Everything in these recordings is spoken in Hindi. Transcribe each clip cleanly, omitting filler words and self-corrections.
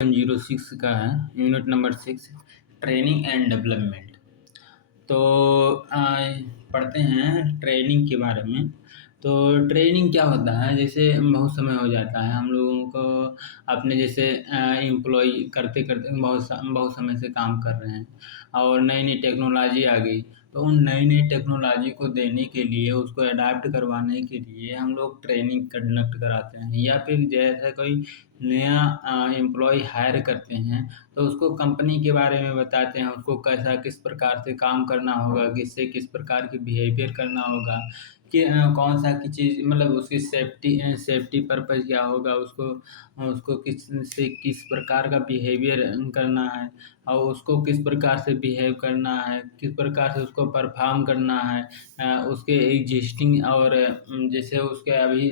06 का है, unit number 6, training and development. तो अ, पढ़ते हैं ट्रेनिंग के बारे में। तो ट्रेनिंग क्या होता है, जैसे बहुत समय हो जाता है हम लोगों को अपने जैसे एम्प्लॉय करते-करते बहुत समय से काम कर रहे हैं और नई-नई टेक्नोलॉजी आ गई। तो उन नई-नई टेक्नोलॉजी को देने के लिए, उसको अडॉप्ट करवाने के लिए हम लोग ट्रेनिंग कंडक्ट कराते हैं, या फिर जैसे कोई नया एम्प्लॉय हायर करते हैं, तो उसको कंपनी के बारे में बताते हैं, उसको कैसा किस प्रकार से काम करना होगा, किससे किस प्रकार की बिहेवियर करना होगा, कि कौन-सा की चीज़ मतलब उसकी सेफ्टी पर्पज़ क्या होगा, उसको उसको किस से किस प्रकार का बिहेवियर करना है और उसको किस प्रकार से बिहेव करना है, किस प्रकार से उसको परफ़ॉर्म करना है, उसके एक्जिस्टिंग और जैसे उसके अभी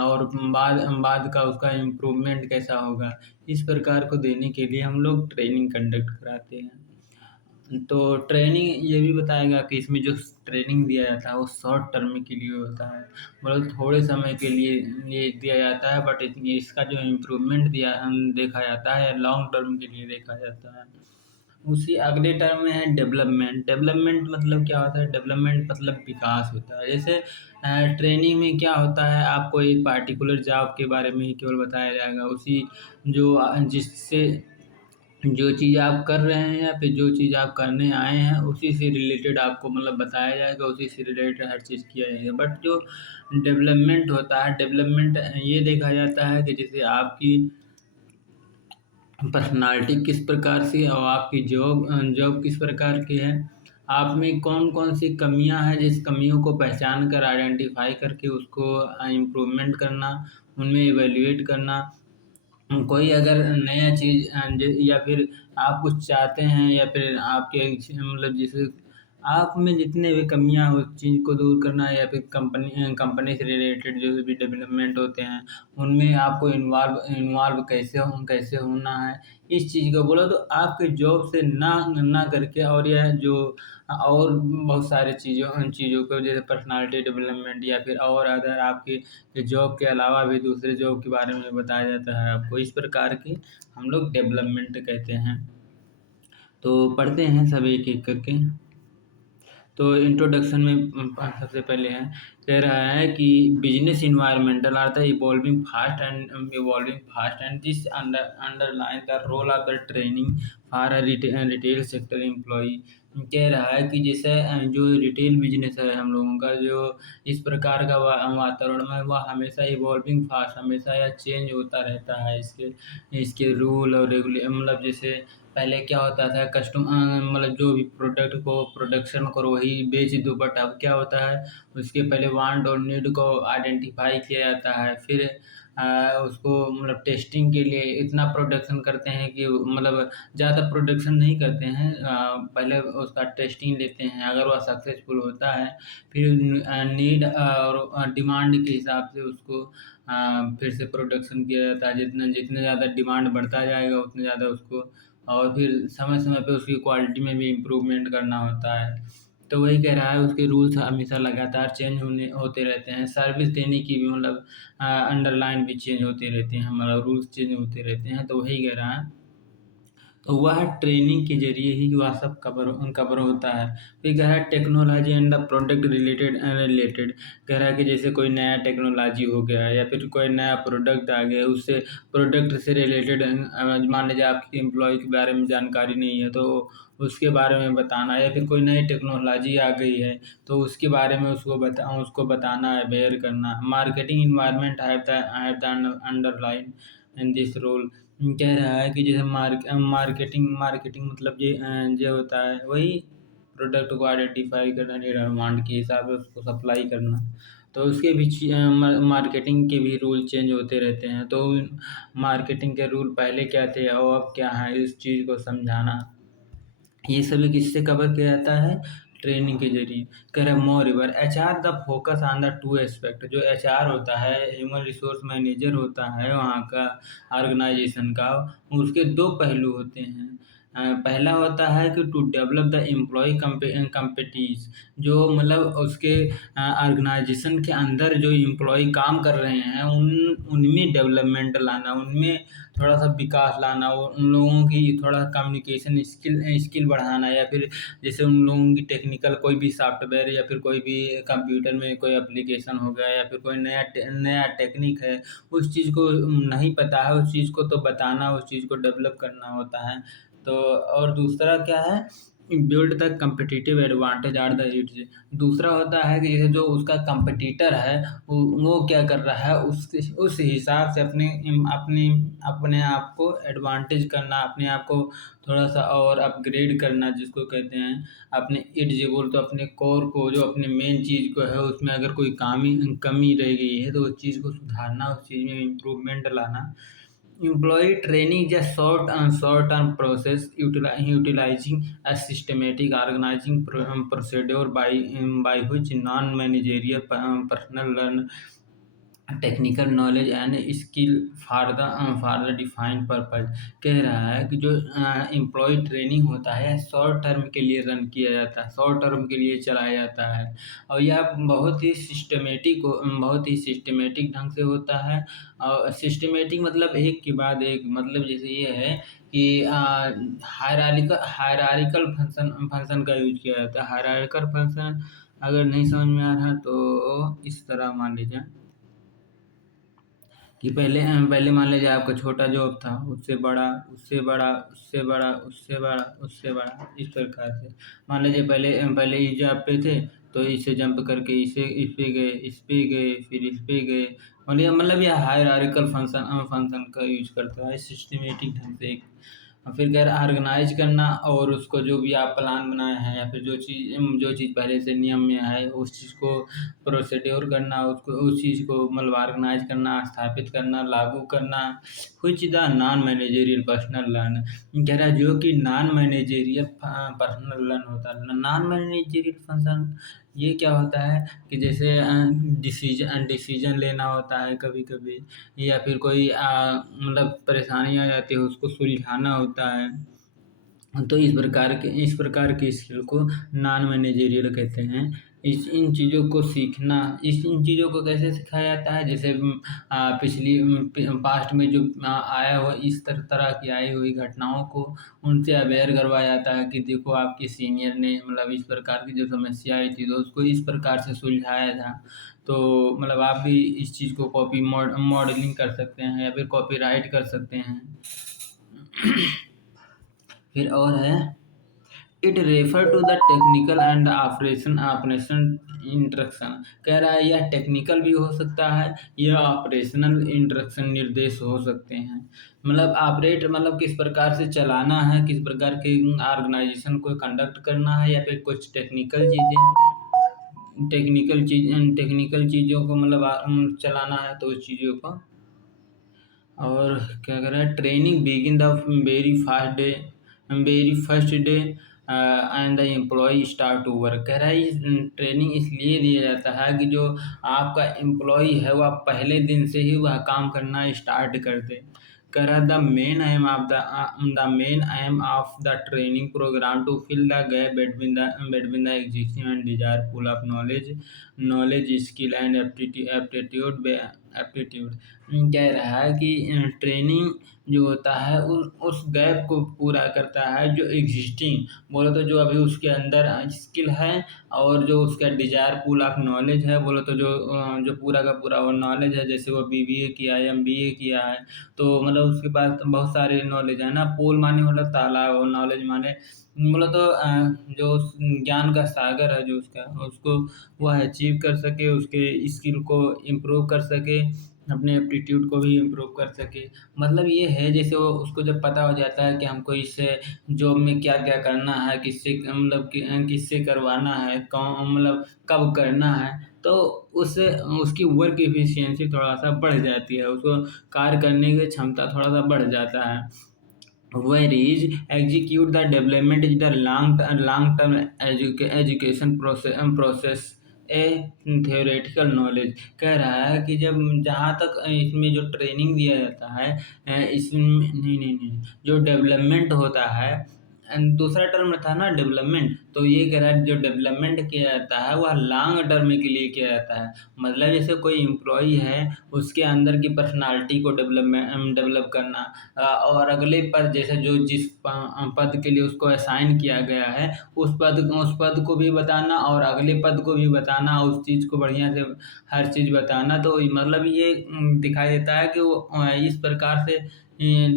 और बाद बाद का उसका इम्प्रूवमेंट कैसा होगा, इस प्रकार को देने के लिए हम लोग ट्रेनिंग कंडक्ट कराते हैं। तो ट्रेनिंग ये भी बताएगा कि इसमें जो ट्रेनिंग दिया जाता है वो शॉर्ट टर्म के लिए होता है, मतलब थोड़े समय के लिए ये दिया जाता है, बट इसका जो इम्प्रूवमेंट देखा जाता है लॉन्ग टर्म के लिए देखा जाता है। उसी अगले टर्म में है डेवलपमेंट। डेवलपमेंट मतलब क्या होता है? डेवलपमेंट मतलब विकास होता है। जैसे ट्रेनिंग में क्या होता है, आपको एक पार्टिकुलर जॉब के बारे में ही केवल बताया जाएगा, उसी जिससे जो चीज़ आप कर रहे हैं या फिर जो चीज़ आप करने आए हैं, उसी से रिलेटेड आपको मतलब बताया जाएगा, उसी से रिलेटेड हर चीज़ किया जाएगा। बट जो डेवलपमेंट होता है, डेवलपमेंट ये देखा जाता है कि जैसे आपकी पर्सनालिटी किस प्रकार से और आपकी जॉब किस प्रकार की है, आप में कौन-कौन सी कमियाँ हैं, जिस कमियों को पहचान कर आइडेंटिफ़ाई करके उसको इम्प्रूवमेंट करना, उनमें इवैल्यूएट करना। कोई अगर नया चीज़ ज या फिर आप कुछ चाहते हैं या फिर आपके मतलब जैसे आप में जितने भी कमियाँ हैं, उस चीज़ को दूर करना है या फिर कंपनी से रिलेटेड जो भी डेवलपमेंट होते हैं, उनमें आपको इन्वॉल्व कैसे होना है, इस चीज़ को बोला तो आपके जॉब से ना करके और यह जो और बहुत सारी चीज़ों को जैसे पर्सनैलिटी डेवलपमेंट या फिर और अदर आपकी जॉब के अलावा भी दूसरे जॉब के बारे में बताया जाता है आपको। इस प्रकार की हम लोग डेवलपमेंट कहते हैं। तो पढ़ते हैं सब एक-एक करके। तो इंट्रोडक्शन में सबसे पहले है, कह रहा है कि business environmental are the evolving fast and this underline the role of the training for a retail sector employee. कह रहा है कि जैसे जो रिटेल बिज़नेस है हम लोगों का, जो इस प्रकार का वातावरण में वह हमेशा इवॉल्विंग फास्ट, हमेशा यह चेंज होता रहता है। इसके इसके रूल और मतलब जैसे पहले क्या होता था, मतलब जो भी प्रोडक्ट को प्रोडक्शन करो वही बेच दो, बट अब क्या होता है, उसके पहले वांट और नीड को आइडेंटिफाई किया जाता है, फिर उसको मतलब टेस्टिंग के लिए इतना प्रोडक्शन करते हैं कि मतलब ज़्यादा प्रोडक्शन नहीं करते हैं, पहले उसका टेस्टिंग लेते हैं, अगर वह सक्सेसफुल होता है फिर नीड और डिमांड के हिसाब से उसको फिर से प्रोडक्शन किया जाता है। जितने ज़्यादा डिमांड बढ़ता जाएगा उतने ज़्यादा उसको और फिर समय-समय पे उसकी क्वालिटी में भी इम्प्रूवमेंट करना होता है। तो वही कह रहा है, उसके रूल्स हमेशा लगातार चेंज होते रहते हैं। सर्विस देने की भी मतलब अंडरलाइन भी चेंज होते रहते हैं, हमारा रूल्स चेंज होते रहते हैं, तो वही कह रहा है। तो वह ट्रेनिंग के ज़रिए ही वह सब कवर होता है। फिर कह रहा है technology and the product related, कह रहा है कि जैसे कोई नया टेक्नोलॉजी हो गया या फिर कोई नया प्रोडक्ट आ गया, उससे प्रोडक्ट से रिलेटेड मान लीजिए आपके एम्प्लॉयी के बारे में जानकारी नहीं है, तो उसके बारे में बताना, या फिर कोई नई टेक्नोलॉजी आ गई है, तो उसके बारे में उसको बताना, अवेयर करना। Marketing environment have the underline in this role. कह रहा है कि जैसे मार्केटिंग मतलब ये होता है वही प्रोडक्ट को आइडेंटिफ़ाई करना, डिमांड के हिसाब से उसको सप्लाई करना। तो उसके बीच मार्केटिंग के भी रूल चेंज होते रहते हैं। तो मार्केटिंग के रूल पहले क्या थे और अब क्या हैं, इस चीज़ को समझाना। ये सभी किससे कवर किया जाता है? ट्रेनिंग के ज़रिए। कह रहा है moreover HR the focus on the 2 aspect, जो एचआर होता है, ह्यूमन रिसोर्स मैनेजर होता है वहाँ का ऑर्गेनाइज़ेशन का, उसके 2 पहलू होते हैं। पहला होता है कि टू डेवलप द एम्प्लॉय कम्पेटिस, जो मतलब उसके ऑर्गेनाइजेशन के अंदर जो एम्प्लॉय काम कर रहे हैं उनमें डेवलपमेंट लाना, उनमें थोड़ा सा विकास लाना, उन लोगों की थोड़ा कम्युनिकेशन स्किल बढ़ाना, या फिर जैसे उन लोगों की टेक्निकल कोई भी सॉफ्टवेयर या फिर कोई भी कंप्यूटर में कोई एप्लीकेशन हो गया या फिर कोई नया टेक्निक है, उस चीज़ को नहीं पता है, उस चीज़ को तो बताना, उस चीज़ को डेवलप करना होता है। तो और दूसरा क्या है, build the competitive advantage are the its. दूसरा होता है कि जैसे जो उसका कंपटीटर है वो क्या कर रहा है, उस हिसाब से अपने अपने आप को एडवांटेज करना, अपने आप को थोड़ा सा और अपग्रेड करना, जिसको कहते हैं अपने इर्द गिर्द, तो अपने कोर को, जो अपने मेन चीज़ को है उसमें अगर कोई कमी रह गई है तो उस चीज़ को सुधारना, उस चीज़ में इम्प्रूवमेंट लाना। Employee training is a short-term process utilizing a systematic organizing procedure by which non-managerial personnel learn technical knowledge and skill for the defined purpose. कह रहा है कि जो एम्प्लॉय ट्रेनिंग होता है शॉर्ट टर्म के लिए रन किया जाता है, शॉर्ट टर्म के लिए चलाया जाता है, और यह बहुत ही सिस्टमेटिक ढंग से होता है। और सिस्टमेटिक मतलब एक के बाद एक, मतलब जैसे ये है कि हायरार्किकल फंक्शन फंक्शन का यूज किया जाता है। हायरार्किकल फंक्शन अगर नहीं समझ में आ रहा तो इस तरह मान लीजिए कि पहले मान लीजिए आपका छोटा जॉब था, उससे बड़ा, उससे बड़ा, उससे बड़ा, उससे बड़ा, उससे बड़ा, इस प्रकार से। मान लीजिए पहले पहले इस जॉब पे थे, तो इससे जंप करके इस पे गए, इस पे गए, फिर इस पे गए। मतलब यह हायरार्किकल फंक्शन का यूज करता है सिस्टमेटिक ढंग से। और फिर कह रहा ऑर्गेनाइज करना, और उसको जो भी आप प्लान बनाए हैं या फिर जो चीज़ पहले से नियम में है उस चीज़ को प्रोसीड्योर करना, उसको उस चीज़ को मतलब ऑर्गेनाइज करना, स्थापित करना, लागू करना। Which the non managerial personal learn, कह रहा है जो कि नॉन मैनेजेरियल पर्सनल लर्न होता है। नॉन मैनेजेरियल फंक्शन ये क्या होता है कि जैसे डिसीजन लेना होता है कभी कभी, या फिर कोई मतलब परेशानी आ जाती है उसको सुलझाना होता है। तो इस प्रकार के स्किल को नॉन मैनेजेरियल कहते हैं। इन चीज़ों को सीखना, इन चीज़ों को कैसे सिखाया जाता है, जैसे पास्ट में जो आया हुआ इस तरह की आई हुई घटनाओं को उनसे अवेयर करवाया जाता है कि देखो आपके सीनियर ने मतलब इस प्रकार की जो समस्या आई थी तो उसको इस प्रकार से सुलझाया था। तो मतलब आप भी इस चीज़ को कॉपी मॉडलिंग कर सकते हैं या फिर कॉपीराइट कर सकते हैं। फिर और है, it refer to the technical and operation instruction. कह रहा है यह टेक्निकल भी हो सकता है, यह ऑपरेशनल इंस्ट्रक्शन निर्देश हो सकते हैं। मतलब ऑपरेट मतलब किस प्रकार से चलाना है, किस प्रकार के ऑर्गेनाइजेशन को कंडक्ट करना है, या फिर कुछ टेक्निकल चीज़ों को मतलब चलाना है तो उस चीज़ों को। और क्या कर रहा है, training begin the very first day and the employ start to work. कह रहा है ट्रेनिंग इसलिए दिया जाता है कि जो आपका एम्प्लॉय है वह पहले दिन से ही वह काम करना स्टार्ट कर दे। कह रहा the main aim of the training programme to fill the gap between the existing and desire pool of knowledge skill and aptitude. कह रहा है कि ट्रेनिंग जो होता है उस गैप को पूरा करता है, जो एग्जिस्टिंग बोले तो जो अभी उसके अंदर स्किल है, और जो उसका डिजायर पूल ऑफ नॉलेज है बोले तो जो पूरा का पूरा वो नॉलेज है, जैसे वो बीबीए किया है, एमबीए किया है, तो मतलब उसके पास तो बहुत सारे नॉलेज है ना। पूल माने मतलब तालाब, और नॉलेज माने मतलब तो जो ज्ञान का सागर है जो उसको वह अचीव कर सके, उसके स्किल को इम्प्रूव कर सके, अपने एप्टीट्यूड को भी इम्प्रूव कर सके। मतलब ये है जैसे वो उसको जब पता हो जाता है कि हमको इस जॉब में क्या क्या करना है, किससे करवाना है, कौन मतलब कब करना है, तो उससे उसकी वर्क एफिशिएंसी थोड़ा सा बढ़ जाती है, उसको कार्य करने की क्षमता थोड़ा सा बढ़ जाता है। whereas execute the development is the long term education process A theoretical knowledge। कह रहा है कि जब जहाँ तक इसमें जो ट्रेनिंग दिया जाता है इसमें नहीं नहीं नहीं जो डेवलपमेंट होता है दूसरा टर्म था ना डेवलपमेंट, तो ये कह रहा है जो डेवलपमेंट किया जाता है वह लॉन्ग टर्म के लिए किया जाता है। मतलब जैसे कोई एम्प्लॉई है, उसके अंदर की पर्सनालिटी को डेवलप करना, और अगले पद जैसे जो जिस पद के लिए उसको असाइन किया गया है उस पद को भी बताना और अगले पद को भी बताना, उस चीज़ को बढ़िया से हर चीज़ बताना। तो मतलब ये दिखाई देता है कि वो इस प्रकार से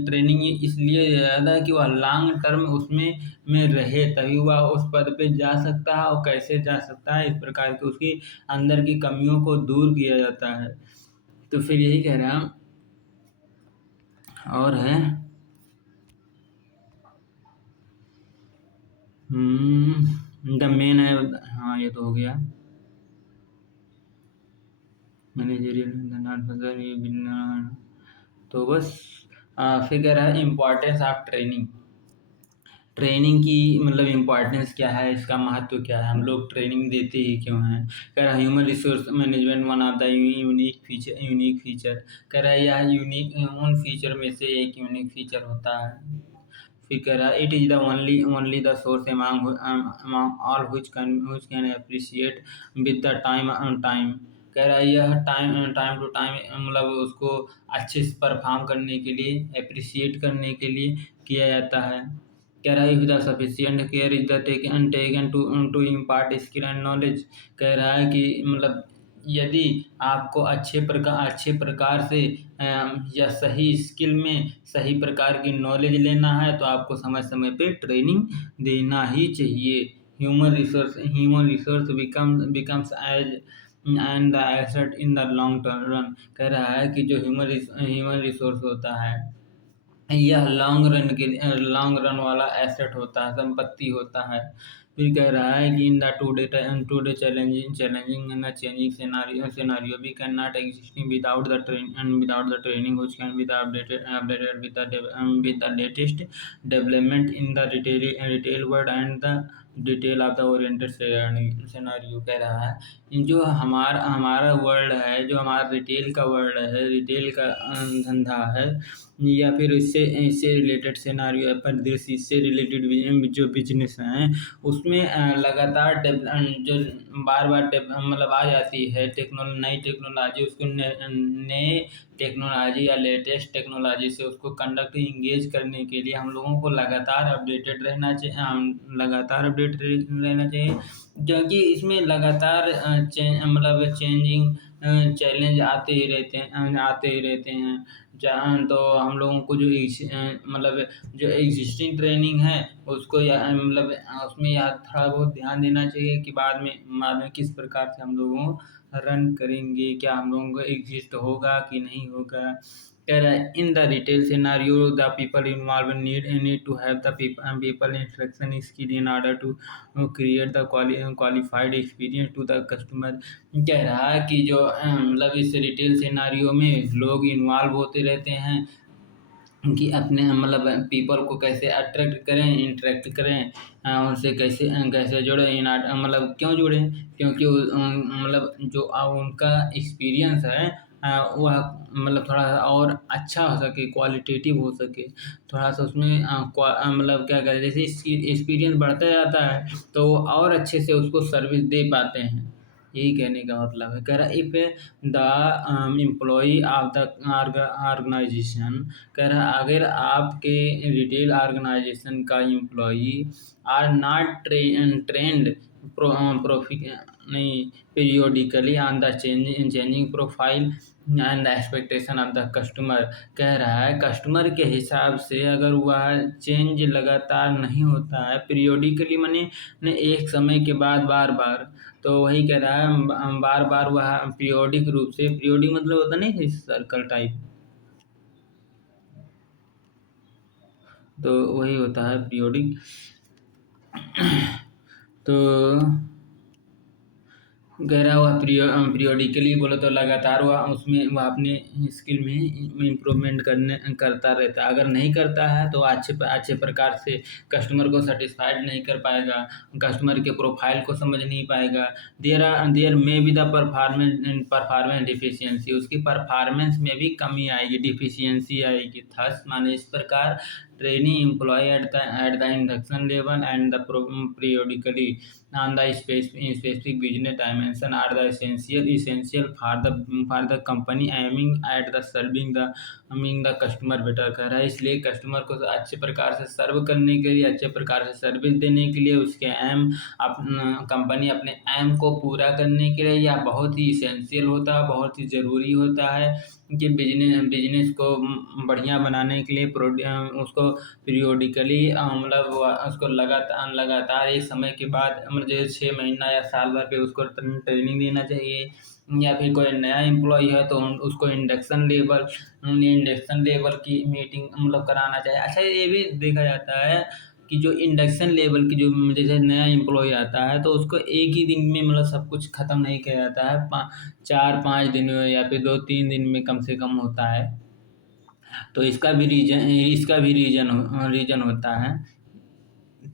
ट्रेनिंग इसलिए ज़्यादा है कि वह लॉन्ग टर्म उसमें में रहे, तभी वह उस पद पे जा सकता है, और कैसे जा सकता है, इस प्रकार की उसकी अंदर की कमियों को दूर किया जाता है। तो फिर यही कह रहे हैं हम। और है द मेन है। हाँ, ये तो हो गया मैनेजरियल। तो बस फिर कह रहा है इम्पोर्टेंस ऑफ ट्रेनिंग। ट्रेनिंग की मतलब इम्पोर्टेंस क्या है, इसका महत्व क्या है, हम लोग ट्रेनिंग देते ही क्यों हैं। कह रहा है human resource management one of the unique feature. कह रहा है यह यूनिक उन फीचर में से एक यूनिक फीचर होता है। फिर कह रहा है it is the only the source among all which can appreciate with the time. कह रहा है यह टाइम टू टाइम मतलब उसको अच्छे से परफॉर्म करने के लिए, अप्रिशिएट करने के लिए किया जाता है। कह रहा है if the sufficient care is the taken to impart skill and knowledge. कह रहा है कि मतलब यदि आपको अच्छे प्रकार से या सही स्किल में सही प्रकार की नॉलेज लेना है तो आपको समय समय पे ट्रेनिंग देना ही चाहिए। Human resource becomes as and the asset in the long run. कह रहा है कि जो ह्यूमन रिसोर्स होता है यह लॉन्ग रन वाला एसेट होता है, संपत्ति होता है। फिर कह रहा है कि in the today challenging in the changing scenario we can not existing without the training which can be the updated with the latest development in the retail world and the detail of the oriented scenario. कह रहा है जो हमारा वर्ल्ड है, जो हमारा रिटेल का वर्ल्ड है, रिटेल का धंधा है, या फिर इससे इससे रिलेटेड सिनेरियो है, परिदृश्य इससे रिलेटेड जो बिजनेस हैं उसमें लगातार जो बार बार मतलब आ जाती है नई टेक्नोलॉजी, उसको नए टेक्नोलॉजी या लेटेस्ट टेक्नोलॉजी से उसको कंडक्ट इंगेज करने के लिए हम लोगों को लगातार अपडेटेड रहना चाहिए, लगातार अपडेट रहना चाहिए। क्योंकि इसमें लगातार मतलब चेंजिंग चैलेंज आते ही रहते हैं। जहाँ तो हम लोगों को मतलब जो एग्जिस्टिंग ट्रेनिंग है उसको मतलब उसमें या थोड़ा बहुत ध्यान देना चाहिए कि बाद में किस प्रकार से हम लोगों रन करेंगे, क्या हम लोगों को एग्जिस्ट होगा कि नहीं होगा। कह रहा है in the retail scenario the people involve need to have the people instruction skill in order to create the qualified experience to the customer. कह रहा है कि जो मतलब इस रिटेल सिनेरियो में लोग इन्वॉल्व होते रहते हैं कि अपने मतलब पीपल को कैसे अट्रैक्ट करें, इंटरेक्ट करें, उनसे कैसे कैसे जुड़ें, मतलब क्यों जुड़ें, क्योंकि मतलब जो उनका एक्सपीरियंस है वह मतलब थोड़ा और अच्छा हो सके, क्वालिटेटिव हो सके, थोड़ा सा उसमें मतलब क्या कहते हैं, जैसे एक्सपीरियंस बढ़ता जाता है तो वो और अच्छे से उसको सर्विस दे पाते हैं। यही कहने का मतलब है। कह रहा if the employee of the organisation. कह रहा अगर आपके रिटेल ऑर्गेनाइजेशन का एम्प्लॉई आर नॉट ट्रेंड प्रोफि नहीं periodically on the changing profile and the expectation of the customer. कह रहा है कस्टमर के हिसाब से अगर वह चेंज लगातार नहीं होता है, पीरियोडिकली माने एक समय के बाद बार बार, तो वही कह रहा है बार बार वह पीरियोडिक रूप से, पीरियोडिक मतलब होता नहीं सर्कल टाइप, तो वही होता है पीरियोडिक। तो कह रहा हुआ पीरियोडिकली बोलो तो लगातार वह अपने स्किल में इम्प्रूवमेंट करता रहता है। अगर नहीं करता है तो अच्छे प्रकार से कस्टमर को सेटिस्फाइड नहीं कर पाएगा, कस्टमर के प्रोफाइल को समझ नहीं पाएगा। There may be the performance deficiency, उसकी परफॉर्मेंस में भी कमी आएगी, डिफिशियंसी आएगी। थस माने इस प्रकार trainee employee at the induction level and the periodically on the specific business dimension are the essential for the company aiming at the serving the customer better कर रहा है। इसलिए कस्टमर को अच्छे प्रकार से सर्व करने के लिए, अच्छे प्रकार से सर्विस देने के लिए, उसके एम कंपनी अपने एम को पूरा करने के लिए यह बहुत ही इसेंशियल होता है, बहुत ही ज़रूरी होता है कि बिजनेस को बढ़िया बनाने के लिए उसको पीरियोडिकली मतलब उसको लगातार एक समय के बाद मतलब जैसे 6 महीना या साल भर पे उसको ट्रेनिंग देना चाहिए। या फिर कोई नया एम्प्लॉय है तो उसको इंडक्शन लेवल की मीटिंग मतलब कराना चाहिए। अच्छा, ये भी देखा जाता है कि जो इंडक्शन लेवल की जो जैसे नया एम्प्लॉय आता है तो उसको एक ही दिन में मतलब सब कुछ ख़त्म नहीं किया जाता है, 4-5 दिन में या फिर 2-3 दिन में कम से कम होता है। तो इसका भी रीजन होता है।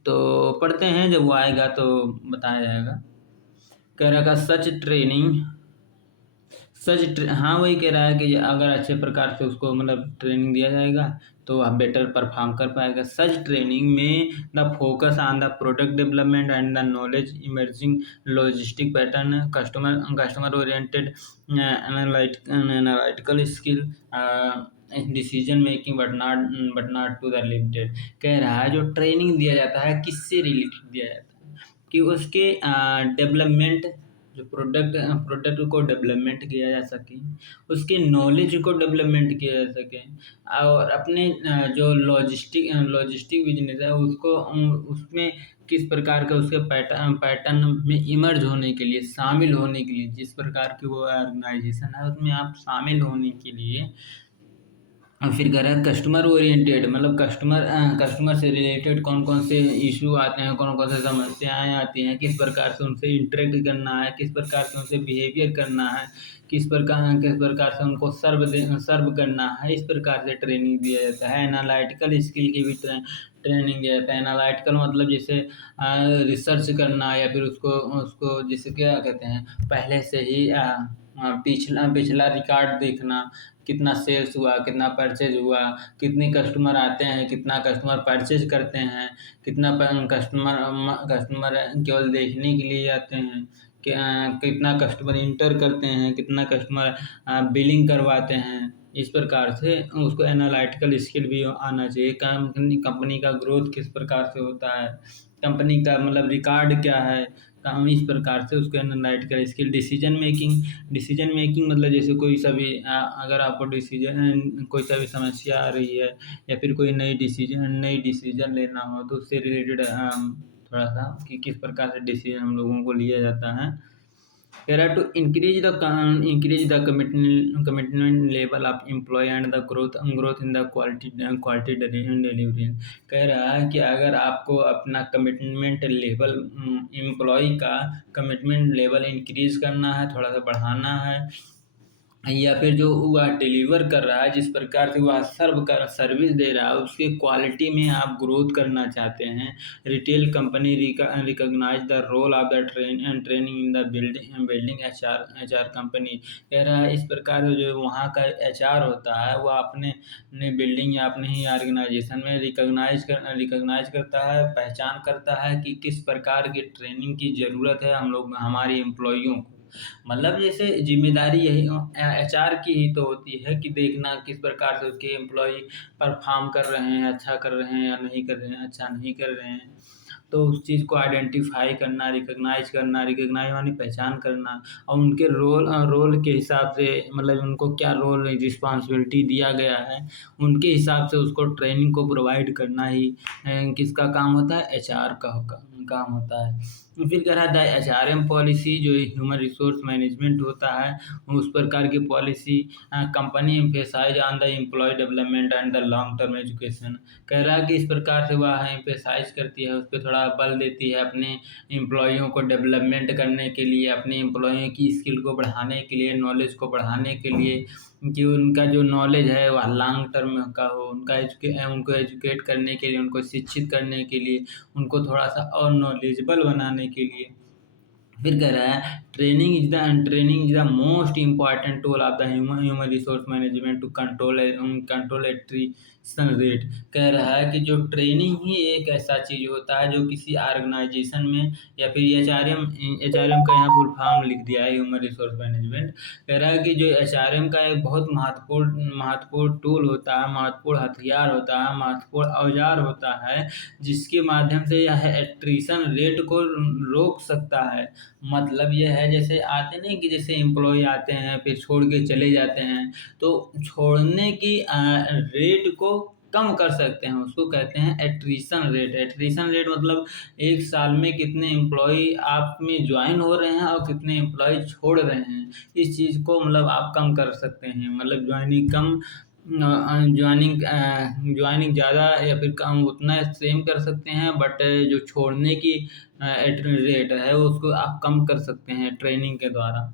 तो पढ़ते हैं, जब वो आएगा तो बताया जाएगा। कह रहा था हाँ, वही कह रहा है कि अगर अच्छे प्रकार से उसको मतलब ट्रेनिंग दिया जाएगा तो आप बेटर परफॉर्म कर पाएगा। सच ट्रेनिंग में the focus on the product development and the knowledge emerging logistic pattern customer oriented analytical skill decision making but not to the limited. कह रहा है जो ट्रेनिंग दिया जाता है किससे रिलेटेड दिया जाता है कि उसके डेवलपमेंट, जो प्रोडक्ट को डेवलपमेंट किया जा सके, उसके नॉलेज को डेवलपमेंट किया जा सके, और अपने जो लॉजिस्टिक बिजनेस है उसको उसमें किस प्रकार के उसके पैटर्न में इमर्ज होने के लिए, शामिल होने के लिए, जिस प्रकार की वो ऑर्गेनाइजेशन है उसमें आप शामिल होने के लिए। और फिर कह रहा है कस्टमर ओरिएंटेड, मतलब कस्टमर से रिलेटेड कौन कौन से इशू आते हैं, कौन कौन से समस्याएं आती हैं, किस प्रकार से उनसे इंटरेक्ट करना है, किस प्रकार से उनसे बिहेवियर करना है, किस प्रकार से उनको सर्व करना है, इस प्रकार से ट्रेनिंग दिया जाता है। एनालिटिकल स्किल की भी ट्रेनिंग दिया जाता है। एनालिटिकल मतलब जैसे रिसर्च करना, या फिर उसको उसको जैसे क्या कहते हैं, पहले से ही पिछला रिकॉर्ड देखना, कितना सेल्स हुआ, कितना परचेज हुआ, कितने कस्टमर आते हैं, कितना कस्टमर परचेज करते हैं, कितना कस्टमर केवल देखने के लिए आते हैं, कितना कस्टमर इंटर करते हैं, कितना कस्टमर बिलिंग करवाते हैं। इस प्रकार से उसको एनालिटिकल स्किल भी आना चाहिए। कंपनी का ग्रोथ किस प्रकार से होता है, कंपनी का मतलब रिकॉर्ड क्या है, काम इस प्रकार से उसको एनालिटिकल स्किल। डिसीजन मेकिंग मतलब जैसे अगर आपको कोई सा भी समस्या आ रही है, या फिर कोई नई डिसीजन लेना हो तो उससे रिलेटेड थोड़ा सा कि किस प्रकार से डिसीजन हम लोगों को लिया जाता है। कह रहा है to increase the commitment level of employ and the growth in the quality delivery. कह रहा है कि अगर आपको अपना कमिटमेंट लेवल, एम्प्लॉय का कमिटमेंट लेवल इंक्रीज करना है, थोड़ा सा बढ़ाना है, या फिर जो वह डिलीवर कर रहा है, जिस प्रकार से वह सर्विस दे रहा है, उसकी क्वालिटी में आप ग्रोथ करना चाहते हैं, retail company recognize the role of the training in the building HR company. कह रहा है इस प्रकार से जो वहाँ का एचआर होता है वह अपने बिल्डिंग या अपने ही ऑर्गेनाइजेशन में रिकॉग्नाइज करता है, पहचान करता है कि किस प्रकार की ट्रेनिंग की ज़रूरत है हमारे एम्प्लॉइयों को। मतलब जैसे जिम्मेदारी यही एचआर की ही तो होती है कि देखना किस प्रकार से उसके एम्प्लॉय परफॉर्म कर रहे हैं, अच्छा कर रहे हैं या नहीं कर रहे हैं, अच्छा नहीं कर रहे हैं। तो उस चीज़ को आइडेंटिफाई करना, रिकॉग्नाइज मानी पहचान करना, और उनके रोल के हिसाब से मतलब उनको क्या रोल रिस्पॉन्सिबिलिटी दिया गया है, उनके हिसाब से उसको ट्रेनिंग को प्रोवाइड करना ही किसका काम होता है, एचआर का काम होता है। फिर कह रहा था एचआरएम पॉलिसी जो ह्यूमन रिसोर्स मैनेजमेंट होता है, उस प्रकार की policy company emphasize on the employ development and the long term education. कह रहा है कि इस प्रकार से वह एम्फेसाइज करती है, उस पर थोड़ा बल देती है अपने एम्प्लॉयों को डेवलपमेंट करने के लिए, अपने एम्प्लॉयों की स्किल को बढ़ाने के लिए, नॉलेज को बढ़ाने के लिए, कि उनका जो नॉलेज है वह लॉन्ग टर्म का हो, उनको एजुकेट करने के लिए, उनको शिक्षित करने के लिए, उनको थोड़ा सा और नॉलेजेबल बनाने के लिए। फिर कह रहा है training is the most important tool of the human resource management to control rate. कह रहा है कि जो ट्रेनिंग ही एक ऐसा चीज़ होता है जो किसी ऑर्गेनाइजेशन में या फिर एचआरएम का यहाँ फुल फॉर्म लिख दिया है, ह्यूमन रिसोर्स मैनेजमेंट। कह रहा है कि जो एचआरएम का एक बहुत महत्वपूर्ण महत्वपूर्ण टूल होता है, महत्वपूर्ण हथियार होता है, महत्वपूर्ण औजार होता है, जिसके माध्यम से यह एट्रिशन रेट को रोक सकता है। मतलब ये है, जैसे आते नहीं कि जैसे एम्प्लॉय आते हैं फिर छोड़ के चले जाते हैं, तो छोड़ने की रेट को कम कर सकते हैं, उसको कहते हैं एट्रिशन रेट। एट्रिशन रेट मतलब एक साल में कितने एम्प्लॉय आप में ज्वाइन हो रहे हैं और कितने एम्प्लॉय छोड़ रहे हैं, इस चीज़ को मतलब आप कम कर सकते हैं। मतलब ज्वाइनिंग कम, ज्वाइनिंग ज़्यादा या फिर कम उतना सेम कर सकते हैं, बट जो छोड़ने की रेट है उसको आप कम कर सकते हैं ट्रेनिंग के द्वारा।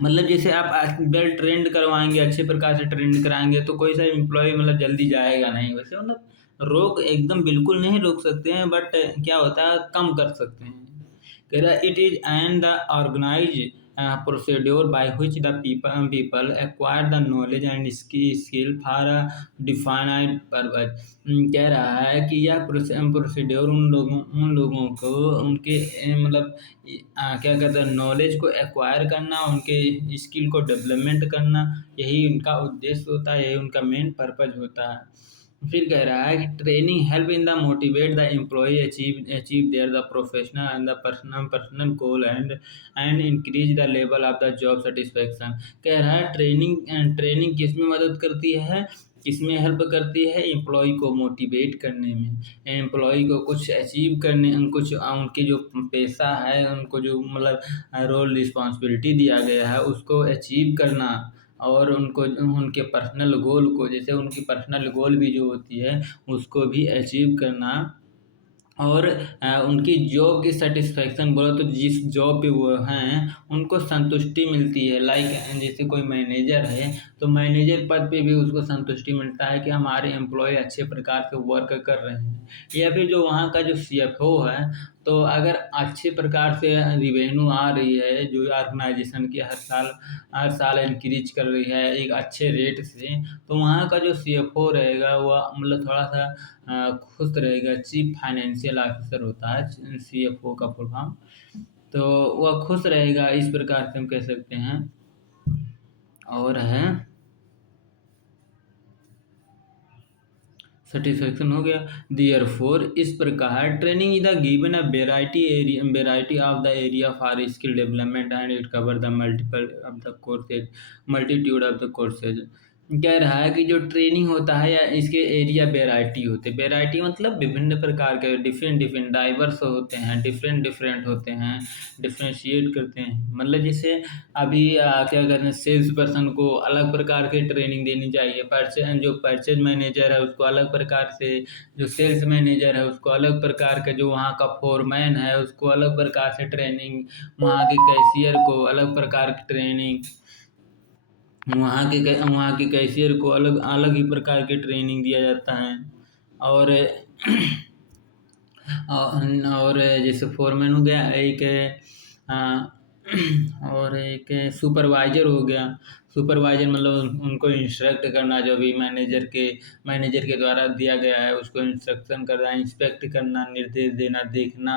मतलब जैसे आप वेल ट्रेंड करवाएंगे, अच्छे प्रकार से ट्रेंड कराएंगे, तो कोई सा एम्प्लॉय मतलब जल्दी जाएगा नहीं। वैसे मतलब रोक एकदम बिल्कुल नहीं रोक सकते हैं, बट क्या होता है कम कर सकते हैं। कह रहा it is and the organize procedure by which the people acquire the knowledge and skill for a defined purpose. कह रहा है कि यह प्रोसीड्योर उन लोगों को उनके मतलब क्या कहते हैं नॉलेज को एक्वायर करना, उनके स्किल को डेवलपमेंट करना, यही उनका उद्देश्य होता है, यही उनका मेन पर्पज होता है। फिर कह रहा है कि training help in the motivate the employ achieve their the professional and the personal goal and increase the level of the job satisfaction. कह रहा है ट्रेनिंग किस में मदद करती है, किसमें हेल्प करती है, एम्प्लॉय को मोटिवेट करने में, एम्प्लॉय को कुछ अचीव करने, कुछ उनके जो पेशा है, उनको जो मतलब रोल रिस्पॉन्सिबिलिटी दिया गया है उसको अचीव करना, और उनको उनके पर्सनल गोल को, जैसे उनकी पर्सनल गोल भी जो होती है उसको भी अचीव करना, और उनकी जॉब की सेटिस्फेक्शन बोला तो जिस जॉब पे वो हैं उनको संतुष्टि मिलती है। लाइक जैसे कोई मैनेजर है तो मैनेजर पद पे भी उसको संतुष्टि मिलता है कि हमारे एम्प्लॉय अच्छे प्रकार से वर्क कर रहे हैं। या फिर जो वहाँ का जो सीएफओ है, तो अगर अच्छे प्रकार से रिवेन्यू आ रही है, जो ऑर्गेनाइजेशन की हर साल इंक्रीज कर रही है एक अच्छे रेट से, तो वहाँ का जो सीएफओ रहेगा वह मतलब थोड़ा सा खुश रहेगा। चीफ फाइनेंशियल ऑफिसर होता है सीएफओ का फुल फॉर्म, तो वह खुश रहेगा, इस प्रकार से हम कह सकते हैं। और है सेटिस्फेक्शन हो गया। देयरफॉर इस प्रकार training is the given a variety of the area for skill development and it cover the multitude of the courses. कह रहा है कि जो ट्रेनिंग होता है या इसके एरिया वेराइटी होते हैं, वेराइटी मतलब विभिन्न प्रकार के, डिफरेंट डिफरेंट डाइवर्स होते हैं, डिफरेंट डिफरेंट होते हैं, डिफ्रेंशिएट करते हैं। मतलब जैसे अभी क्या कहते हैं सेल्स पर्सन को अलग प्रकार की ट्रेनिंग देनी चाहिए, जो परचेज मैनेजर है उसको अलग प्रकार से, जो सेल्स मैनेजर है उसको अलग प्रकार के, जो वहाँ का फोरमैन है उसको अलग प्रकार से ट्रेनिंग, वहाँ के कैशियर को अलग प्रकार की ट्रेनिंग, वहाँ के कैशियर को अलग अलग ही प्रकार की ट्रेनिंग दिया जाता है। और और जैसे फोरमैन हो गया, एक अ, और एक सुपरवाइजर हो गया। सुपरवाइजर मतलब उनको इंस्ट्रक्ट करना, जो भी मैनेजर के द्वारा दिया गया है उसको इंस्ट्रक्शन करना, इंस्पेक्ट करना, निर्देश देना, देखना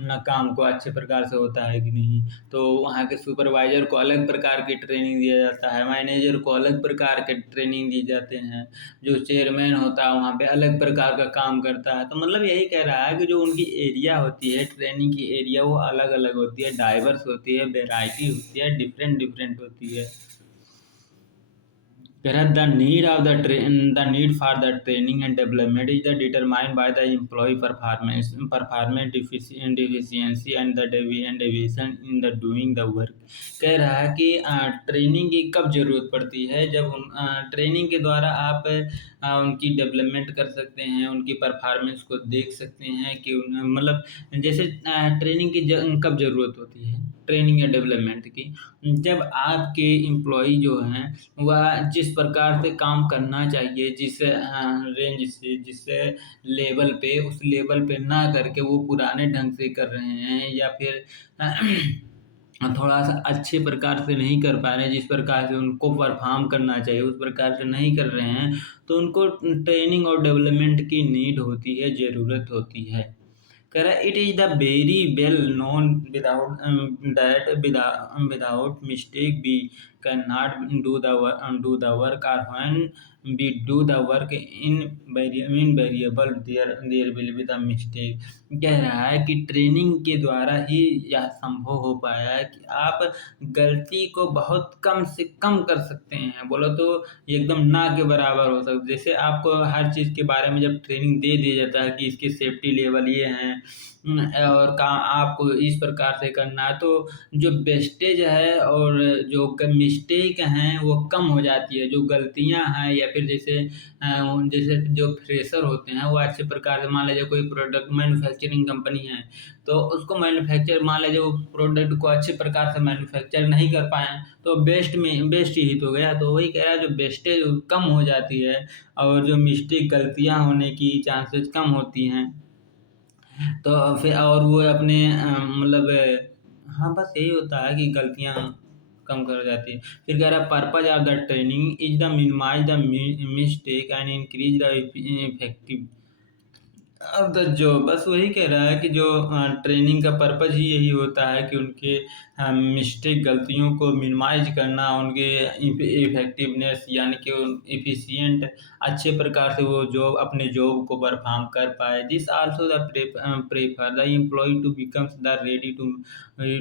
ना काम को अच्छे प्रकार से होता है कि नहीं। तो वहाँ के सुपरवाइजर को अलग प्रकार की ट्रेनिंग दिया जाता है, मैनेजर को अलग प्रकार के ट्रेनिंग दी जाते हैं, जो चेयरमैन होता है वहाँ पे अलग प्रकार का काम करता है। तो मतलब यही कह रहा है कि जो उनकी एरिया होती है, ट्रेनिंग की एरिया वो अलग अलग होती है, डाइवर्स होती है, वेराइटी होती है, डिफरेंट डिफरेंट होती है। Whereas the need for the training and development is determined by the employee performance deficiency and and deviation in the doing the work। कह रहा है कि ट्रेनिंग की कब जरूरत पड़ती है, जब ट्रेनिंग के द्वारा आप उनकी डेवलपमेंट कर सकते हैं, उनकी परफॉर्मेंस को देख सकते हैं कि मतलब जैसे ट्रेनिंग की कब जरूरत होती है ट्रेनिंग या डेवलपमेंट की, जब आपके एम्प्लॉय जो हैं वह जिस प्रकार से काम करना चाहिए, जिस रेंज से, जिस लेवल पे, उस लेवल पे ना करके वो पुराने ढंग से कर रहे हैं, या फिर थोड़ा-सा अच्छे प्रकार से नहीं कर पा रहे हैं, जिस प्रकार से उनको परफ़ॉर्म करना चाहिए, उस प्रकार से नहीं कर रहे हैं, तो उनको ट्रेनिंग और डेवलपमेंट की नीड होती है, ज़रूरत होती है। कह रहा है it is the very well known that without mistake we can not do the work और when we do the work invariable there will be the mistake. कह रहा है कि ट्रेनिंग के द्वारा ही यह संभव हो पाया है कि आप गलती को बहुत कम से कम कर सकते हैं। बोलो तो एकदम ना के बराबर हो सकता है। जैसे आपको हर चीज़ के बारे में जब ट्रेनिंग दे दिया जाता है कि इसके सेफ्टी लेवल ये हैं, और आपको इस प्रकार से करना है, तो जो वेस्टेज है और जो मिस्टेक हैं वो कम हो जाती है। जो गलतियाँ हैं या फिर जैसे जो फ्रेशर होते हैं वो अच्छे प्रकार से, मान लीजिए कोई प्रोडक्ट मैन्युफैक्चरिंग कंपनी है, तो उसको मैन्युफैक्चर, मान लीजिए वो प्रोडक्ट को अच्छे प्रकार से मैन्युफैक्चर नहीं कर पाए, तो वेस्ट ही तो गया। तो वही कह रहा है, जो वेस्टेज कम हो जाती है और जो मिस्टेक गलतियाँ होने की चांसेस कम होती हैं, तो फिर और वो अपने मतलब हाँ, बस यही होता है कि गलतियाँ कम कर जाती है। फिर कह रहा है purpose of the training is the minimize the mistake and increase the effective अब द जो बस वही कह रहा है कि जो ट्रेनिंग का पर्पज़ ही यही होता है कि उनके मिस्टेक गलतियों को मिनिमाइज़ करना, उनके इफ़ेक्टिवनेस यानी कि एफ़िशिएंट अच्छे प्रकार से वो जॉब अपने जॉब को परफ़ॉर्म कर पाए। This also the prefer the employee to becomes the ready